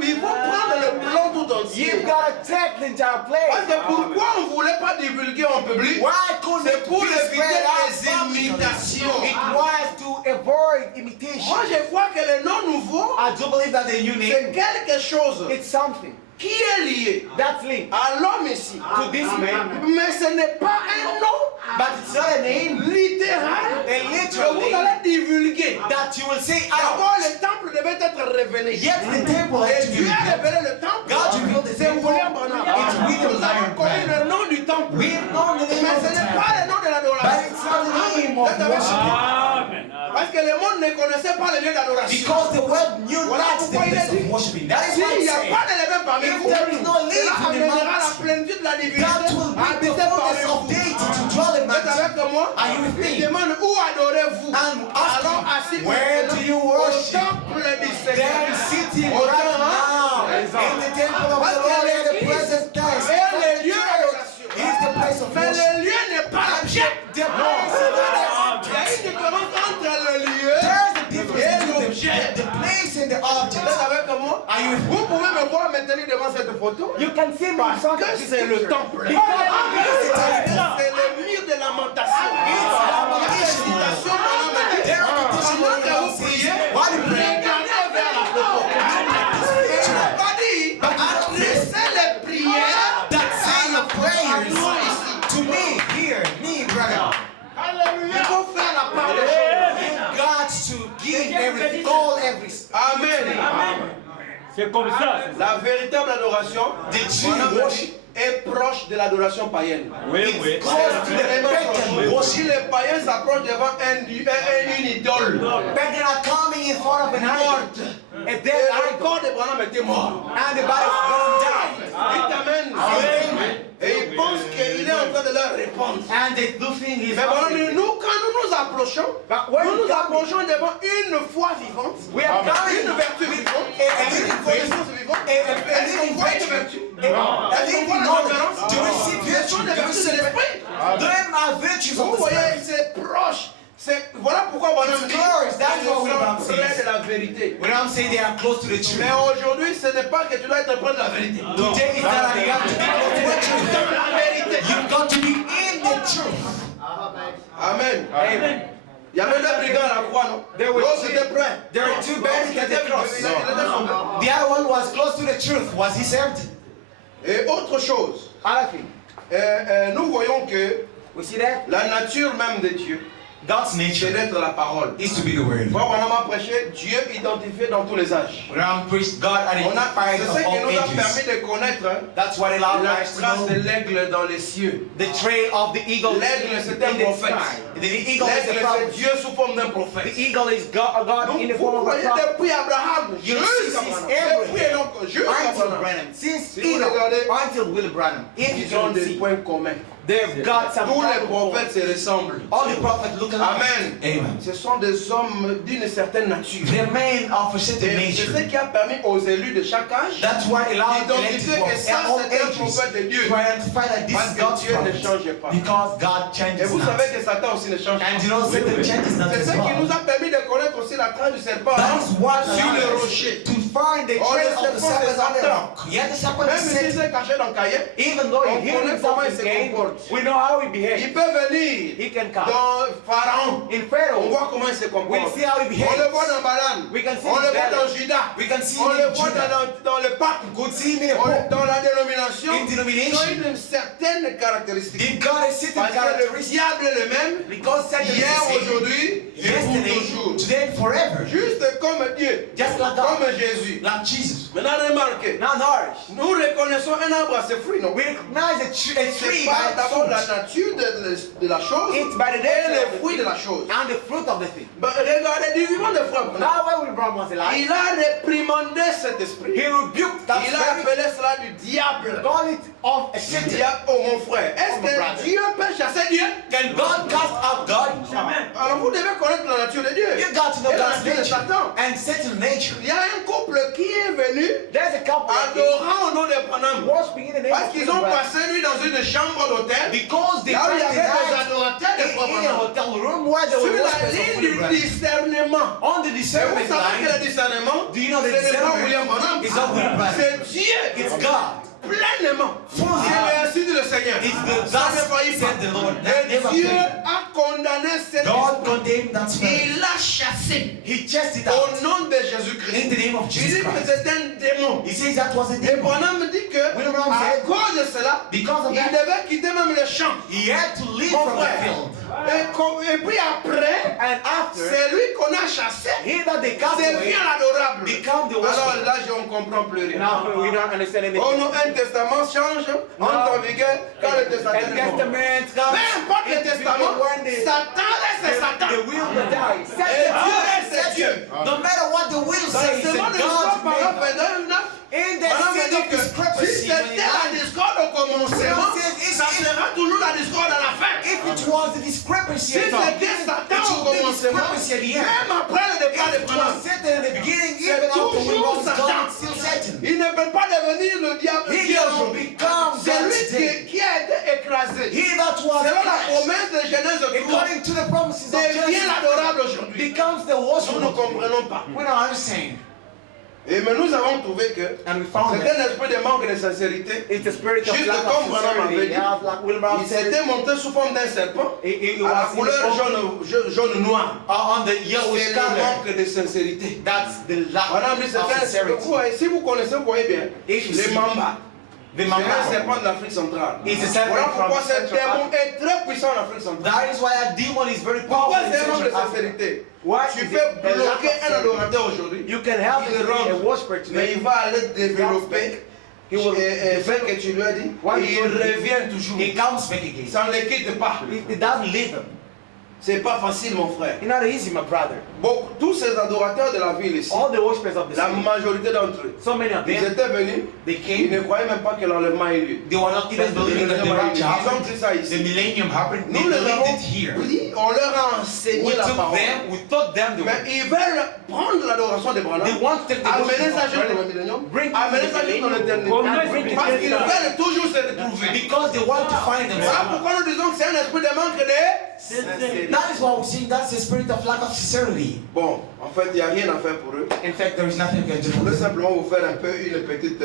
il faut prendre le plan tout entier. You've got to take the entire place. Parce que pourquoi on ne voulait pas divulguer en public? Why couldn't C'est it pour be éviter spread out les publicly? imitations. It was to avoid imitation. Moi, je crois que le nom nouveau, I do believe that the new c'est name, quelque chose it's something qui est lié that's linked à l'homme ici. to this man, Mais ce n'est pas un nom but it's not a name, littéral a que literal vous name allez divulguer. that you will say out. D'abord, le temple devait être révélé. Yet the temple has Et to be Dieu a revealed. révélé le temple. God revealed the C'est temple. William Branham. It's William Nous avons connu Branham. le nom du temple. We've known the name Mais of ce the n'est temple, pas le nom de but l'adoration. it's not the name of worship. Amen. Parce que le monde ne connaissait pas le lieu d'adoration. Because the world knew Voilà not the pourquoi il a place dit, of worshiping. That is s'il why n'y a I pas say, d'élément parmi if vous, there is no cela leaf in the amènera la mountain, plénitude de la divinité that will bring the habitée par fullness vous. of deity to dwell in Vous êtes man. avec moi? Are you with Il me? demande où adorez-vous? And ask Alors him, assis where do you au worship? temple du They Seigneur. are sitting Au right temple, now in the temple of the Lord at the present time. c'est le lieu d'adoration. Is the place of Mais worship. le lieu n'est pas l'objet. The place is not the Il y a object. une différence entre le lieu There's the et difference between l'objet. the place and the Vous object. êtes avec moi? Are you with me? Vous pouvez me voir me tenir devant cette photo You can see me parce que c'est le temple. Because it's the temple. C'est le mur de lamentation. Il y a des citations pendant ma vie. There are Pendant que vous priez, Why do you pray? regardez vers la photo. Et je n'ai pas dit, adressez les prières That say your à prayers nous ici. to me, here, me, brother. Il faut faire la part des choses. You've got to give everything, all every. Amen. C'est comme ça. c'est ça. La véritable adoration The true Madame dit, worship est proche de l'adoration païenne. Oui, oui. is close to the pagan Si worship. les païens s'approchent devant une idole Pagan are coming in front of an idol. morte, A et dead le idol. corps de Branham était mort. And the body of God died. Dites Amen. Amen. Et ils pensent qu'il est en train de leur répondre. And they do think he's Mais Branham dit, coming. nous, quand nous nous approchons, nous nous approchons devant une foi vivante, We are coming une vertu vivante, a living une faith, connaissance vivante. a Est-ce qu'on living voit une virtue, vertu? a Est-ce qu'on living voit la knowledge, différence? to receive Ce sont virtue, des to vertus de receive l'esprit. them are virtues Vous of the voyez, Spirit. c'est proche. Voilà pourquoi Branham dit glorious. That's qu'ils what we sont want to près say. de la vérité. When I'm saying they are close to the truth, Mais aujourd'hui, ce n'est pas que tu dois être près de la vérité. today is that you have to be close to the truth. Dans la vérité. You've got to be in the truth. Amen. Amen. Il y avait deux brigands à la croix, non? L'autre était prêt. There were two bandits at the cross. Il était sauvé. The other one was close to the truth. Was he saved? Et autre chose, Other thing. nous voyons que We see that la nature même de Dieu, God's c'est nature d'être la parole. is to be the word. Frère Branham a prêché Dieu identifié dans tous les âges. When I'm preached, God C'est identified ce of qui all nous a permis ages. de connaître That's what allowed la us to trace know de l'aigle dans les cieux. the trail of the eagle. L'aigle, c'est un in the prophète. sky. The eagle is L'aigle, the c'est prophet. Dieu sous forme d'un The prophète. eagle is God Donc, in the vous form of a voyez prophet. depuis Abraham You jusqu'à see, Branham. since Depuis Abraham Enoch jusqu'à until Branham. Branham, since Si vous Enoch regardez, until Will Branham, if you Ils ont can des see, points communs. they've got some Tous les common prophètes se ressemblent. All the prophets look alike. Amen. Amen. Ce sont des hommes d'une certaine nature. The men of a certain Et c'est ce nature. qui a permis aux élus de chaque âge That's what allowed the d'identifier elected que ones ça at all c'est un ages prophète de Dieu. to identify that this Parce is que God's Dieu ne prophet. change pas. Because God Et changes vous not. savez que Satan aussi aussi ne change pas. And you know, Satan changes not C'est as ce qui nous well. a permis de connaître aussi la trace du serpent That is what sur le allowed us rocher. to find the Oh, trace le of the serpent, serpent c'est on the Satan. rock. Yet the serpent Même is s'il Satan. s'est caché dans Caïn, Even though on he hid connaît himself comment il in se Cain, comporte. we know how he Il behaves. peut venir He can come. dans Pharaon. In On Pharaoh, voit comment il se we comporte. see how he On behaves. le voit dans Balaam. We can see On le his voit belly. dans Judas. We can see On him le in voit Judah. dans le pape. Could see him in a On- book. Dans la dénomination. In denomination. Ils ont une certaine caractéristique. They've got a certain Parce que le characteristic. diable est le même. Because Satan is Hier, the same. aujourd'hui, et pour Yesterday, toujours. today, and forever. Juste comme Dieu. Just like God. Comme Jésus. Like Jesus. Maintenant, remarquez. Now nourish. Nous reconnaissons un arbre à ses fruits, non? We recognize a C'est tree pas by d'abord its la fruit. nature de la chose It's by the et nature les of the fruits de thing la chose. and the fruit of the thing. Ben, regardez du vivant de frère Branham. Now when Abraham was alive, Il a réprimandé cet esprit. he rebuked that Il a spirit, appelé cela du diable. called it of a Il Satan. dit, oh mon frère, est-ce Oh, mon brother. que Dieu peut chasser Dieu? Can God cast out God? Alors vous devez connaître la nature de Dieu. You got to know Et la God's nature de nature Satan. and Satan's nature. Il y a un couple qui est venu There's a couple that adorant au nom de Branham. worshiping in the name Parce of qu'ils ont Abraham. passé nuit dans une chambre d'hôtel. Because they Là où il y spent the avait des night adorateurs de frère in a Branham. hotel room where they Sur were la worshipers of ligne William du Branham. discernement. On the Et vous discernment savez que le line, discernement, do you know the ce n'est pas discernment William Branham. is not William Branham. C'est Dieu. It's God. Pleinement. Fully. C'est ainsi dit le Seigneur. It's the Ça ne thus faillit pas. said the Lord. Et Never Dieu fail. a condamné cet God esprit. condemned that spirit. Il l'a chassé He chased it au out nom de in Jésus-Christ. the name of Il dit Jesus que Christ. c'est un démon. He says that was a Et demon. Branham dit que William Branham à said, cause de cela, because of il that, devait quitter même le champ. he had to leave Mon from the frère. field. Et puis après, And after, c'est lui qu'on a chassé. he that they cast away, Devient l'adorable. Become the Alors worshiper. là, je ne comprends plus rien. now we don't understand anything. Oh non, un testament change entre en vigueur quand le testament And est mort. testament Peu comes importe le into testament, being when the Satan c'est Satan. will will die. Et Satan Dieu c'est Dieu. No matter what the will Dans le says, serment God de l'histoire, par exemple, made. Verset 9, in Madame the me seed dit of que si discrepancy, c'était la discorde au commencement, ça sera toujours la discorde à la fin. If it was the discrepancy Si at all, c'était Satan it au should be commencement, discrepancy at the end. même après le départ de If it Branham, was Satan at the beginning, C'est even after we toujours was Satan. God, it's still Satan. il ne peut pas devenir le diable He Dieu cannot aujourd'hui. become C'est God lui today. qui a été écrasé. He that was Selon la Christ, promesse de Genèse 3, according to the promises of devient Genesis, l'adorable aujourd'hui. becomes the Nous worshiper. ne comprenons pas. We don't understand. Et mais nous avons trouvé que and we found c'est that un esprit de manque de sincérité. it's the spirit of Juste lack comme of Branham avait sincerity. dit, Yeah, like William Branham Il said, s'était monté sous forme d'un serpent it à la was in the couleur form- jaune-noir. On the yellowish C'est le color, manque de sincérité. that's the lack Madame dit, of c'est un serpent. sincerity. Vous voyez, si vous connaissez, vous voyez bien. If you Les see mambas. the C'est un mamba, serpent de l'Afrique centrale. It's a serpent Voilà from pourquoi ce Central démon est très puissant en Afrique centrale. that is why a demon is very powerful Pourquoi in c'est un manque de Central Africa. sincérité? Why Tu is peux it a lack bloquer of un sincerity? adorateur aujourd'hui. You can help Il a rentre, worshiper mais today. il va aller développer He will faire que tu lui as dit. What Et you il told me. revient toujours. He comes back again. Ça ne le quitte pas. It doesn't leave him. C'est pas facile, mon frère. It's not easy, my brother. Bon, tous ces adorateurs de la ville ici, All the worshippers of the la city, majorité d'entre eux, so many of ils them, étaient venus, They ils came, ne croyaient même pas que l'enlèvement ait lieu. they were not even believing that the rapture Ils ont happened. pris ça The ici. millennium happened. They Nous les believed avons it here. pris, on leur a We enseigné la took parole. them, we taught them the Mais word. ils veulent prendre l'adoration de Branham, They want to take the amener worship ça of jusqu'au Branham, millénium, bring amener it ça to the jusqu'au millennium. l'éternité. And bring it Parce to qu'ils the veulent toujours se retrouver. because they want to find Voilà themselves. pourquoi nous disons que c'est un esprit de manque de sincérité. That is why we're saying that's the spirit of lack of sincerity. Bon, en fait, il n'y a rien à faire pour eux. In fact, there is nothing we can do Je for voulais them. simplement vous faire un peu une petite,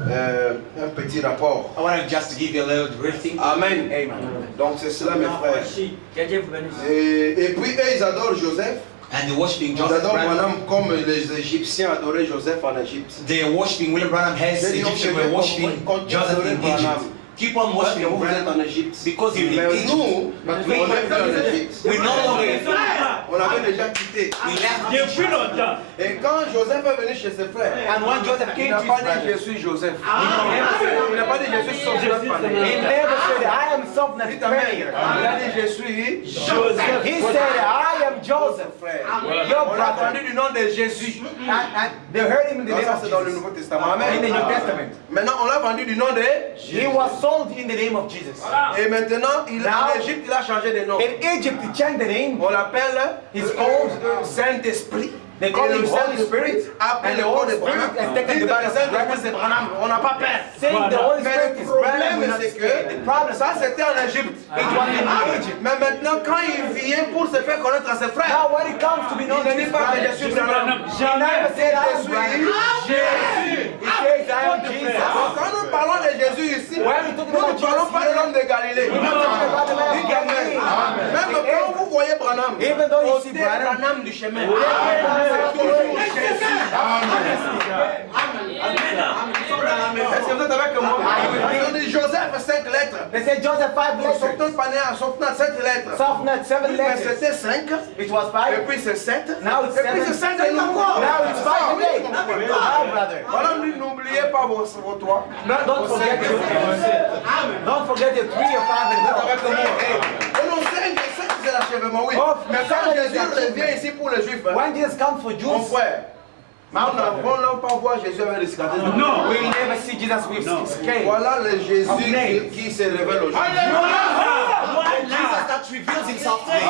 un petit rapport. I wanted just to give you a little briefing. Amen. Amen. Donc c'est cela mes frères. Que Dieu vous bénisse. Et puis eux, ils adorent Joseph. And they're worshiping Ils Joseph adorent Branham. Branham comme les Égyptiens adoraient Joseph en Égypte. They're worshiping William Branham has They don't Egyptians say were worshiping continue Joseph adorer in Branham. Egypt. Keep on Parce que worshiping vous êtes Branham en Égypte. because you're in Mais Egypt. nous, But on we, n'est plus en Égypte. we no longer On avait déjà quitté. we left Depuis longtemps. Et quand Joseph est venu chez ses frères, And when Joseph il came n'a to pas his dit je brothers, suis Joseph. he Il n'a pas dit je suis son frère. he never said, I am something Dites that's Amen. failure. Il a dit je suis Joseph. He said, I am Joseph, frère. your On a brother. entendu du nom de Jésus. And they heard him in the Non, name ça of c'est dans le Jesus. Nouveau Testament. In the Amen. New Testament. Maintenant, on l'a vendu du nom de He was sold in the name of Jesus. Et maintenant, en Égypte, il a changé de nom. In Egypt, he changed the name. On l'appelle He's called Saint-Esprit. They call Et him le Holy Spirit. appelle And le the corps Holy de Spirit Branham. has taken Dit the que body les of saints de Branham. Christ, c'est Branham. On n'a pas peur. Saying the Holy Mais Spirit le is Branham. problème, We're not c'est scared. The problem que ça, c'était en Égypte. it was in Egypt. Mais maintenant, quand il vient pour se faire connaître à ses frères, Now when it comes to be known il to ne his dit pas que je brothers, suis Branham. he never said I am Branham. Jésus. He says I am Jesus. Donc, quand nous parlons de Jésus ici, nous When we talk ne about parlons pas de Jesus, l'homme de Galilée. we're not talking about the man of Dites Amen. Galilee. Même quand vous voyez Branham, Even though you see ôtez Branham, Branham du chemin. Yeah. Jésus. Est-ce que vous êtes avec moi? On dit Joseph 5 lettres. They say Joseph 5 Son letters. temps panéa, son temps 7 lettres. Softnut 7 Mais letters. c'était 5, It was et 5. puis c'est 7, Now it's et puis 7. c'est 5 de nouveau. Now it's 5 again. Now, brother. Voilà, n'oubliez pas vos toits. Don't forget your Don't forget your 3 or 5 and Avec moi. 4. Et non, 5 c'est l'achèvement, oui. Oh, Mais quand seven is Jésus the revient ici pour les Juifs, When Jesus comes for mon Jews, frère, on n'a pas voir Jésus avec les cicatrices. Non. we never see Jesus with No. scales. Voilà le Jésus Amen. qui se révèle aujourd'hui. Jesus that reveals himself to me.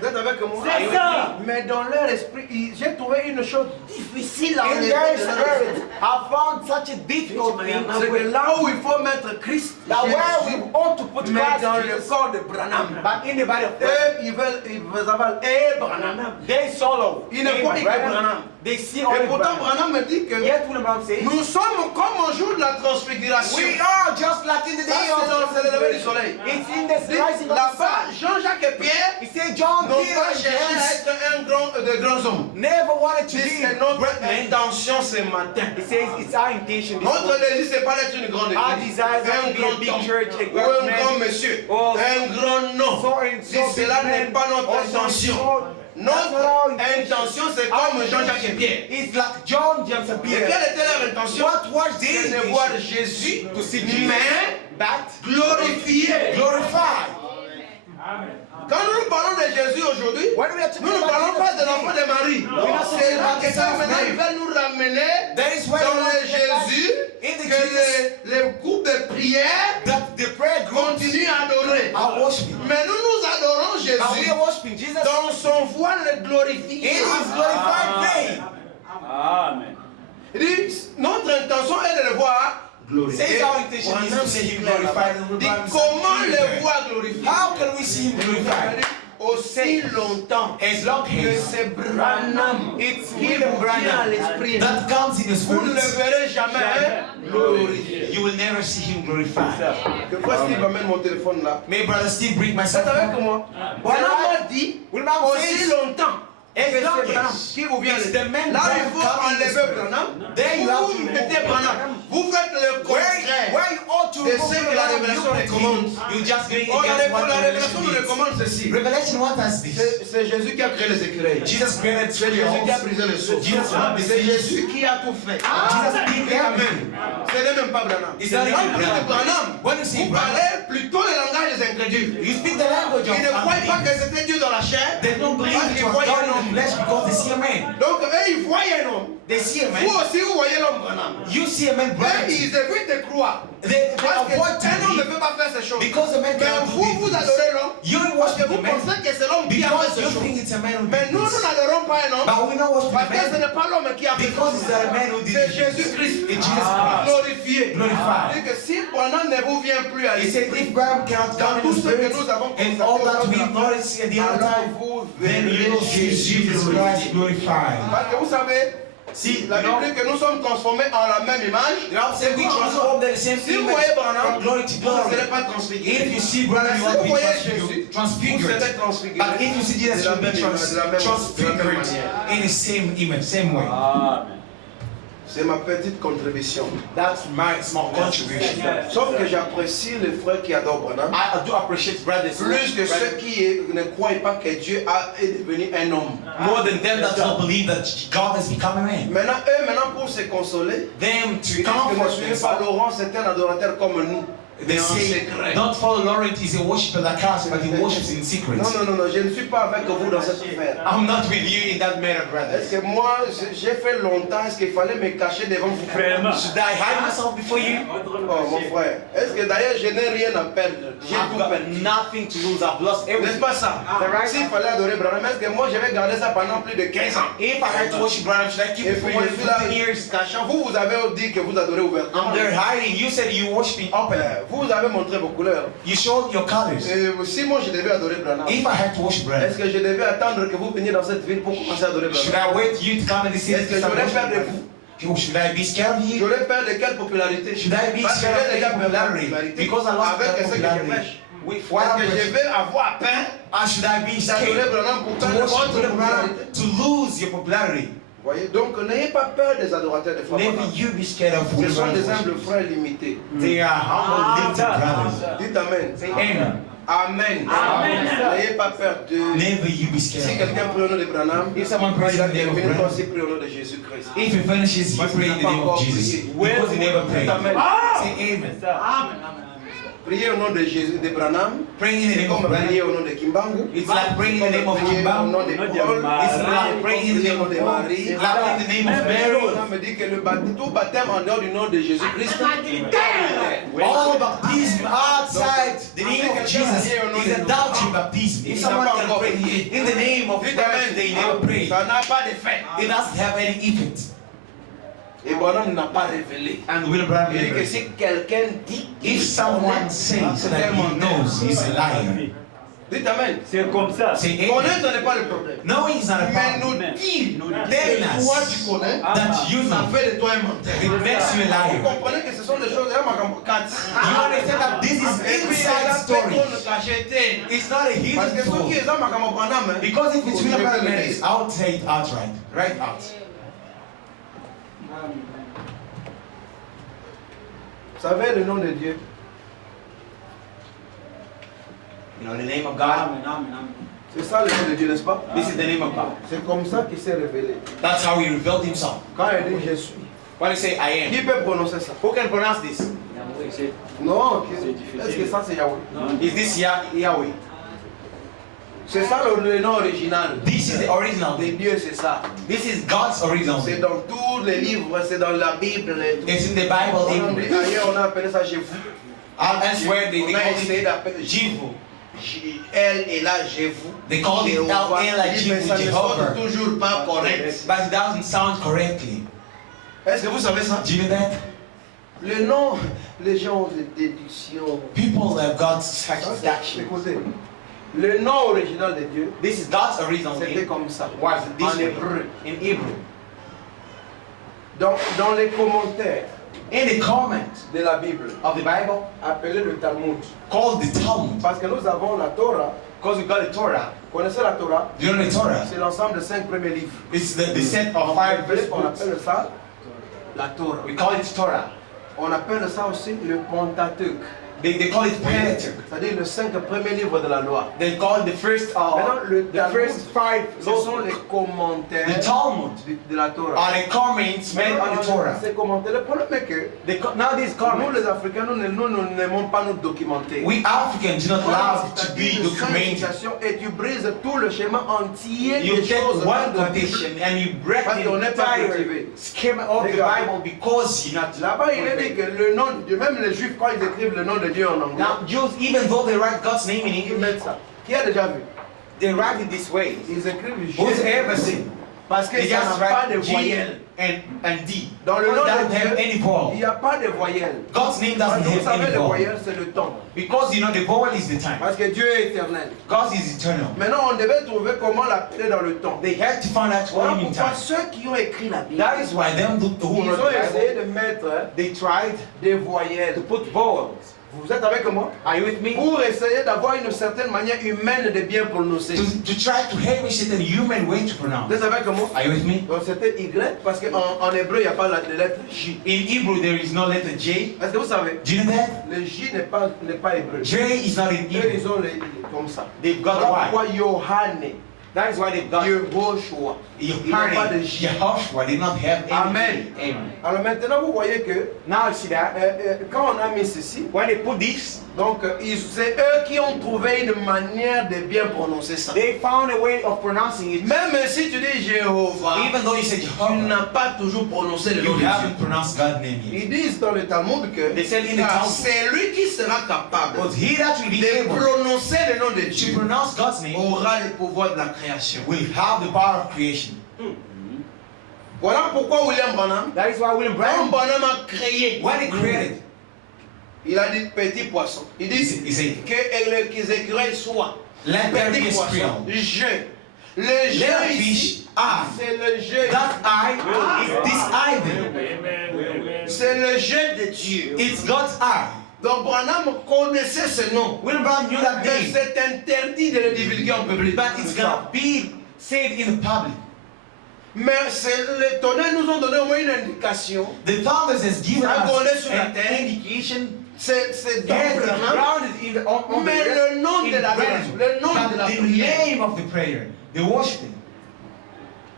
Vous êtes avec moi? C'est ça. Mais dans leur esprit, j'ai trouvé une chose difficile à In enlever their de leur spirit, esprit. I found such a difficult thing C'est que là où il faut mettre Christ, that where we Jésus, ought to put mais Christ dans le Jesus, corps de Branham. but in the body of Christ, Eux, ils veulent avoir Branham. they solo. Ils ne voient que Branham. They see Et only pourtant, Branham. Branham me dit que Yet when Branham says, nous sommes comme au jour de la transfiguration. we are just like in the Ça, day c'est dans of le lever du soleil. It's in the Dit, rising of the là-bas, sun. Jean-Jacques et Pierre He said John, n'ont Peter, pas and cherché à James être de grands hommes. never wanted to Dit, be c'est notre great men. intention ce matin. He says it's our intention this Notre morning. désir, c'est pas d'être une grande Our église, desire is un to be a grand big homme, church, a ou great un man. grand monsieur, Oh, un grand nom. So and Si so big cela n'est men, pas notre also intention. so- that's not Notre our intention. intention, c'est Our comme Jean-Jacques et intention Pierre. is like John, James, and Et Peter. quelle était leur intention? What was their C'est de voir intention? Jésus, To see Jesus, mais but glorifié. glorified. Quand nous parlons de Jésus aujourd'hui, When we are talking nous ne about parlons pas Jesus de l'enfant de Marie. C'est là que ça, maintenant, ils veulent nous ramener That is why dans we want le to get back Jésus in the que Jesus les groupes de prière that the prayer groups continuent à adorer. are worshiping. Mais nous adorons And we Jésus are worshiping Jesus dans son voile in glorifié. his glorified name. Amen. Il dit, notre intention est de le voir glorifié. Says our intention is to see him glorified. Dit, comment le voir glorifié? How can we see him glorified? Aussi longtemps As long que as c'est Branham it's qui William vous vient à Branham l'esprit. that comes in his Vous ne le spirit, verrez jamais glorifié. you will never see him glorified. Que fois Steve amène mon téléphone là. May brother Steve bring my C'est cell avec phone. moi. Branham a dit Will Branham aussi says, longtemps que as long c'est Branham as qui vous vient à it's l'esprit. the man Là, il Branham faut coming in the enlever spirit. Branham. Then you have to Vous remove mettez Branham. Branham. Vous faites le contraire Where you ought to de remove ce que la Branham, révélation you put recommande. him. You just going Oh, against what la the révélation nous revelation recommande is. ceci. Revelation wants us this. C'est Jésus qui a créé les écureuils. Jesus created C'est Jésus qui a brisé le seau. Jesus brought the C'est seas. Jésus qui a tout fait. Jesus did everything. Ce n'est même pas Branham. It's not Quand even vous dites Branham. Branham, When you see vous Branham, parlez plutôt le langage des incrédules. you speak the language of Ils ne croient pas unbelief. que c'était Dieu dans la chair. They don't believe Parce it qu'ils was voient God un in the homme. flesh because they see a man. Donc eux, ils voient un homme. They see a Vous man. aussi, vous voyez l'homme Branham. You see a man, Mais brother. ils évitent de croire. They Parce avoid to qu'un homme ne believe peut pas faire ces choses. because a man Mais cannot do vous, vous these adorez things. l'homme. You Parce que worship vous the man pensez que c'est l'homme qui a fait because ces you choses. think it's a man who Mais did nous, this. nous n'adorons pas un homme. But we know what Parce the que ce man n'est pas l'homme qui a fait because ces it's choses. a man who did C'est it. Jésus-Christ. It's Jesus Christ. Glorifié. Glorified. C'est que si Branham ne vous vient plus à He said, l'esprit, if Branham cannot dans come in tout the ce que spirit nous avons and all that we constaté, noticed at the other alors time, vous then you will see Jesus Christ glorified. Parce que vous savez, See, la Bible dit que nous sommes transformés en la même image. the Bible says we transform the same Si vous image voyez Branham, from glory to vous ne serez glory. pas transfiguré. If you see Branham, you Si will vous be voyez Jésus, transfigured. vous serez transfiguré. But if you see Jesus, de la you'll be même image, de la même transfigured manière. in the same image, same way. Amen. C'est ma petite contribution. That's my small contribution. Sauf que j'apprécie les frères qui adorent Branham I do appreciate brothers plus que ceux qui ne croient pas que Dieu est devenu un homme. more than them that don't believe that God has become a man. Maintenant, eux, pour se consoler, Them ils to disent que comfort ne suivez pas themselves. Laurent, c'est un adorateur comme nous. They mais en say, secret. don't follow Laurent, he's a worshiper like us, but he worships in secret. Non, non, non, non, je ne suis pas avec vous dans cette affaire. I'm not with you in that matter, brothers. Est-ce que moi, j'ai fait longtemps, est-ce qu'il fallait me cacher devant vous? Vraiment. Should I hide myself before you? Oh, mon frère. Est-ce que d'ailleurs, je n'ai rien à perdre? J'ai I've tout got perdu. nothing to lose. I've lost N'est-ce everything. pas ça? S'il fallait adorer Branham, est-ce que moi, je vais garder ça pendant plus de 15 ans? If I had to worship Branham, should I keep Et it for puis, more je than suis là, 15 years? cachant. Vous, vous avez dit que vous adorez ouvertement. I'm there hiding. You said you worshiping openly. Vous avez montré vos couleurs. You showed your colors. Et si moi, je devais adorer Branham, If I had to worship Branham, est-ce que je devais attendre que vous veniez dans cette ville pour commencer à adorer should Branham? I wait you to come in the city Est-ce que to start j'aurais peur de worshiping Branham? Should I be scared of you? J'aurais peur de quelle popularité? Should I be Parce que scared j'ai of déjà your perdu la popularity? popularité Because I lost avec that ce que je popularity. prêche. With Est-ce what que je vais avoir peur or should I be d'adorer scared Branham pour to perdre worship votre Branham popularité? to lose your popularity? Voyez, donc n'ayez pas peur des adorateurs de foi. Never you be scared of Ce sont des Branham. humbles frères limités. They are humble little brothers. Dites Amen. Say amen. Amen. Amen. N'ayez pas peur de... Never you be Si scared. quelqu'un prie au nom de Branham, If someone prays il a in the name of terminé, toi Branham, aussi prie au nom de Jésus-Christ. if he finishes, you pray in the name of Jesus. Because he never prayed. Amen. Say amen. Prier au nom de Jésus, de Branham, Praying in the c'est name of comme prier Branham. au nom de Kimbangu. It's like praying in the name of Prier au nom Kimbam. de Au nom de Paul. Marie. It's like praying in the name of de Marie. Like in the name of Mary. On me dit que le baptême, tout baptême en dehors du nom de Jésus-Christ. All baptism outside the name of Jesus is adultery baptism. If someone can pray in the name of Dites God, Amen. they never pray. Ça n'a pas d'effet. It doesn't have any effect. Et Branham n'a pas révélé. And William Branham Il dit que never. si quelqu'un dit, If someone says that he knows he's a liar, dites Amen. C'est comme ça. say amen. Connaître n'est pas le problème. Knowing is not a Mais problem. nous dire Telling que toi tu us connais, that you ça know, fait de toi un menteur. it makes you a Vous liar. comprenez que ce sont des choses, You understand that this is Et puis, inside story. story. It's not a Parce hidden que ceux qui truth. ont Makamo Branham, hein, Because if it's vous William devez Branham, le dire. I'll say it outright. Right out. Vous savez le nom de Dieu. You know the name of God. C'est ça le nom de Dieu, n'est-ce pas? This is the name of God. C'est comme ça qu'il s'est révélé. That's how he revealed himself. Quand il dit je suis. When you say I am, Qui peut prononcer ça? who can pronounce this? Non, C'est difficile. est-ce que ça c'est Yahweh? Is this Yahweh? C'est ça le nom original. This is the original. De Dieu, c'est ça. This is God's original. C'est dans tous les livres, c'est dans la Bible. Et tout. It's in the Bible. On dit, Even. ailleurs, on a appelé ça Jésus. Elsewhere, they On a call essayé it d'appeler Jivu. Elle et là, Jésus. They call it Jéhovah. El like Il dit, mais ça Jivu, ne sonne Jehovah. toujours pas correct. But it doesn't sound correctly. Est-ce que vous savez ça? Do you know that? Le nom, les gens ont des déductions. People have got Écoutez, le nom original de Dieu, This is God's original c'était name. comme ça. Was this En way hébreu. in Hebrew. Dans les commentaires In the comments de la Bible, of the Bible, appelé le Talmud. called the Talmud. Parce que nous avons la Torah. because we got the Torah, Vous connaissez la Torah? Do you know the Torah? C'est l'ensemble des 5 premiers livres. It's the set En of 5 anglais, on books. appelle ça la Torah. we call it Torah. On appelle ça aussi le Pentateuque. They call it Pentateuch. C'est-à-dire les 5 premiers livres de la loi. They call it the first, Maintenant, le the Talmud, first 5 ce sont les commentaires The Talmud de la Torah. are the comments made on the Torah. Ces commentaires, le problème est que now these nous comments, les Africains, nous n'aimons pas nous documenter. We Africans do not love to be documented. Et tu brises tout le schéma entier You des take choses one de la Bible. condition and you break Parce the qu'on n'est pas entire cultivé. schema of the Bible because you're not. Là-bas, il est dit que le nom de Dieu, même les Juifs, quand ils écrivent le nom de Dieu en anglais, now Jews, even though they write God's name in ils English, mettent ça. Qui a déjà vu? they write it this way. Ils écrivent Who's Jésus. ever seen? Parce que They ça just n'a pas de write G voyelles. and D. Dans le It nom doesn't de have Dieu, any il vowel. n'y a pas de voyelles. God's name Parce doesn't que vous have savez, any le vowel. voyelle, c'est le temps. Because you know the vowel is the time. Parce que Dieu est éternel. God is eternal. Maintenant, on devait trouver comment l'appeler dans le temps. They had to find out Voilà what in pourquoi time. ceux qui ont écrit la Bible, That is why them who ils wrote ont the essayé Bible, de mettre They tried des voyelles. to put vowels. Vous êtes avec moi? Are you with me? Pour essayer d'avoir une certaine manière humaine de bien prononcer. to try to have a human way to pronounce. Vous êtes avec moi? Are you with me? Donc c'était Y parce qu'en hébreu il n'y a pas de lettre J. In Hebrew there is no letter J. Est-ce que vous savez? Do you know that? Le J n'est pas hébreu. J is not in Eux Hebrew. ils ont comme ça. They've got Voilà why. pourquoi Yohane. That is why they've got Yehoshua. Your Il n'a pas de party, J. Jehoshua, did not have any. Amen. Amen. Alors maintenant, vous voyez que Now you see that quand on a mis ceci, when they put this, donc c'est eux qui ont trouvé une manière de bien prononcer ça. they found a way of pronouncing it. Même si tu dis Jéhovah, Even though you say tu Jehovah, n'as pas toujours prononcé le nom you de Dieu. haven't pronounced God's name yet. Ils disent dans le Talmud que They said in the car Talmud, c'est lui qui sera capable but he that will be de able prononcer le nom de to Dieu pronounce God's name aura le pouvoir de la création. will have the power of creation. Voilà pourquoi William Branham, That is why William quand Branham, Branham a créé, When he created, il a dit petit poisson. Il dit he said, que les écureuils soient let there be petit a poisson, squirrel. jeu. Le Let jeu fish ici, eye. c'est le jeu. That eye is this eye there. Amen. Amen. C'est le jeu de Dieu. It's God's eye. Donc Branham connaissait ce nom. William Branham knew that Mais name, c'est interdit de le divulguer en public. but it's gonna be said in the public. Mais les tonnerres nous ont donné au moins une indication. The fathers has given Ça us connaît sur la an terre. indication. C'est dans Yes, it's Branham. grounded in the, on the Mais earth, le nom in de la Branham. le nom But de la the prière. name of the prayer, the worshiping.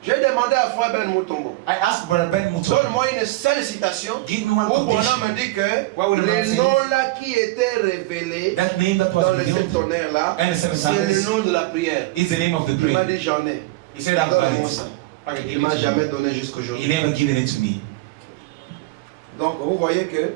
J'ai demandé à Frère Ben Moutombo. I asked Brother Ben Muto, Donne-moi une seule citation give me one où Branham quotation. me dit que What would the man les say? noms là qui étaient révélés That name that dans was les sept revealed tonnerres là, and the seven c'est le thunders nom de la prière. is the name of the Il m'a prayer. dit j'en ai. He said, I've got Donne-moi ça. it. Okay, Il give m'a it to jamais me. donné He jusqu'aujourd'hui. never given it to me. Donc vous voyez que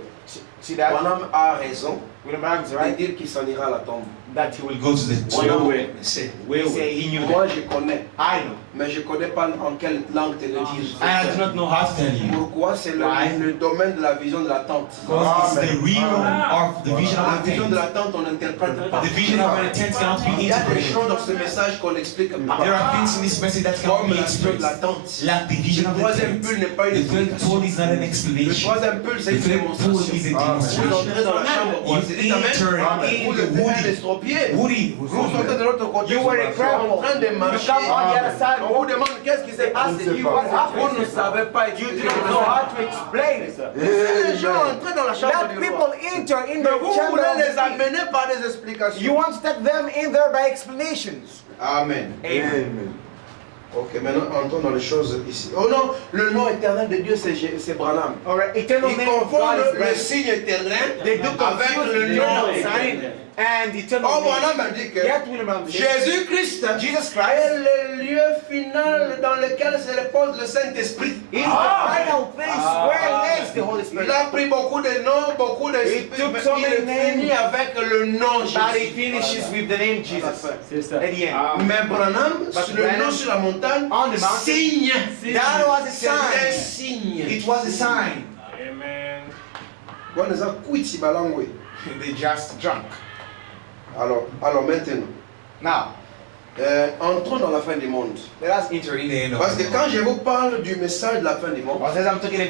See that? Branham a raison William Branham is de right dire qu'il s'en ira à la tombe. that he will Go to the Branham oui. sait. He say he knew Moi that. je connais, I know. mais je ne connais pas en quelle langue te le dire. I do not know how to tell you. Pourquoi? C'est Why? le domaine de la vision de l'attente. Because it's the realm of the vision La of vision de the l'attente, on n'interprète pas. The vision of an intent cannot be Il y a des interpreted. choses dans ce message qu'on n'explique pas. There are things in this message that cannot Comme be la vision de expressed. l'attente. Like the vision Le of the troisième intent. pull n'est pas une The third explication. pole is not an Le explanation. troisième pull, c'est The une third pole démonstration. is a Vous demonstration. entrez dans la chambre, You vous dites Amen. enter Vous in le the faites un woody. estropié. Woody. Vous sortez de l'autre côté. You were a crab. en train de You marcher. come on the other side. On vous demande qu'est-ce qui s'est passé. You what happened? Vous ne savez pas You expliquer. didn't know how to explain it. Les gens entrent dans la chambre Let du people roi. enter in Mais the vous chamber voulez of the les king. amener par des explications. You want to take them in there by explanations. Amen. Amen. Ok, maintenant entrons dans les choses ici. Oh non, le nom éternel de Dieu c'est Branham. All right, eternal Ils name of God confondent is le Branham. signe éternel They do avec confuse le the nom. eternal sign and eternal Oh, name. Branham a dit que Yet William Branham says, Jésus-Christ Jesus est Christ le lieu final dans lequel se repose le Saint-Esprit. is the final place where lives the Holy Spirit. Il a pris beaucoup de noms, beaucoup de He took mais so il many finit avec le nom But he Jésus. finishes with the name Jesus C'est ça. at the end. Mais Branham, But sur le Branham, nom sur la montagne, on the mountain, signe. That was a C'est un sign. signe. It was a sign. Amen. Wanaweza kuiti balangwe. They just drunk. Alors maintenant, Now, entrons dans la fin du monde. let us enter in the end of Parce the que world. quand je vous parle du message de la fin du monde, As I'm talking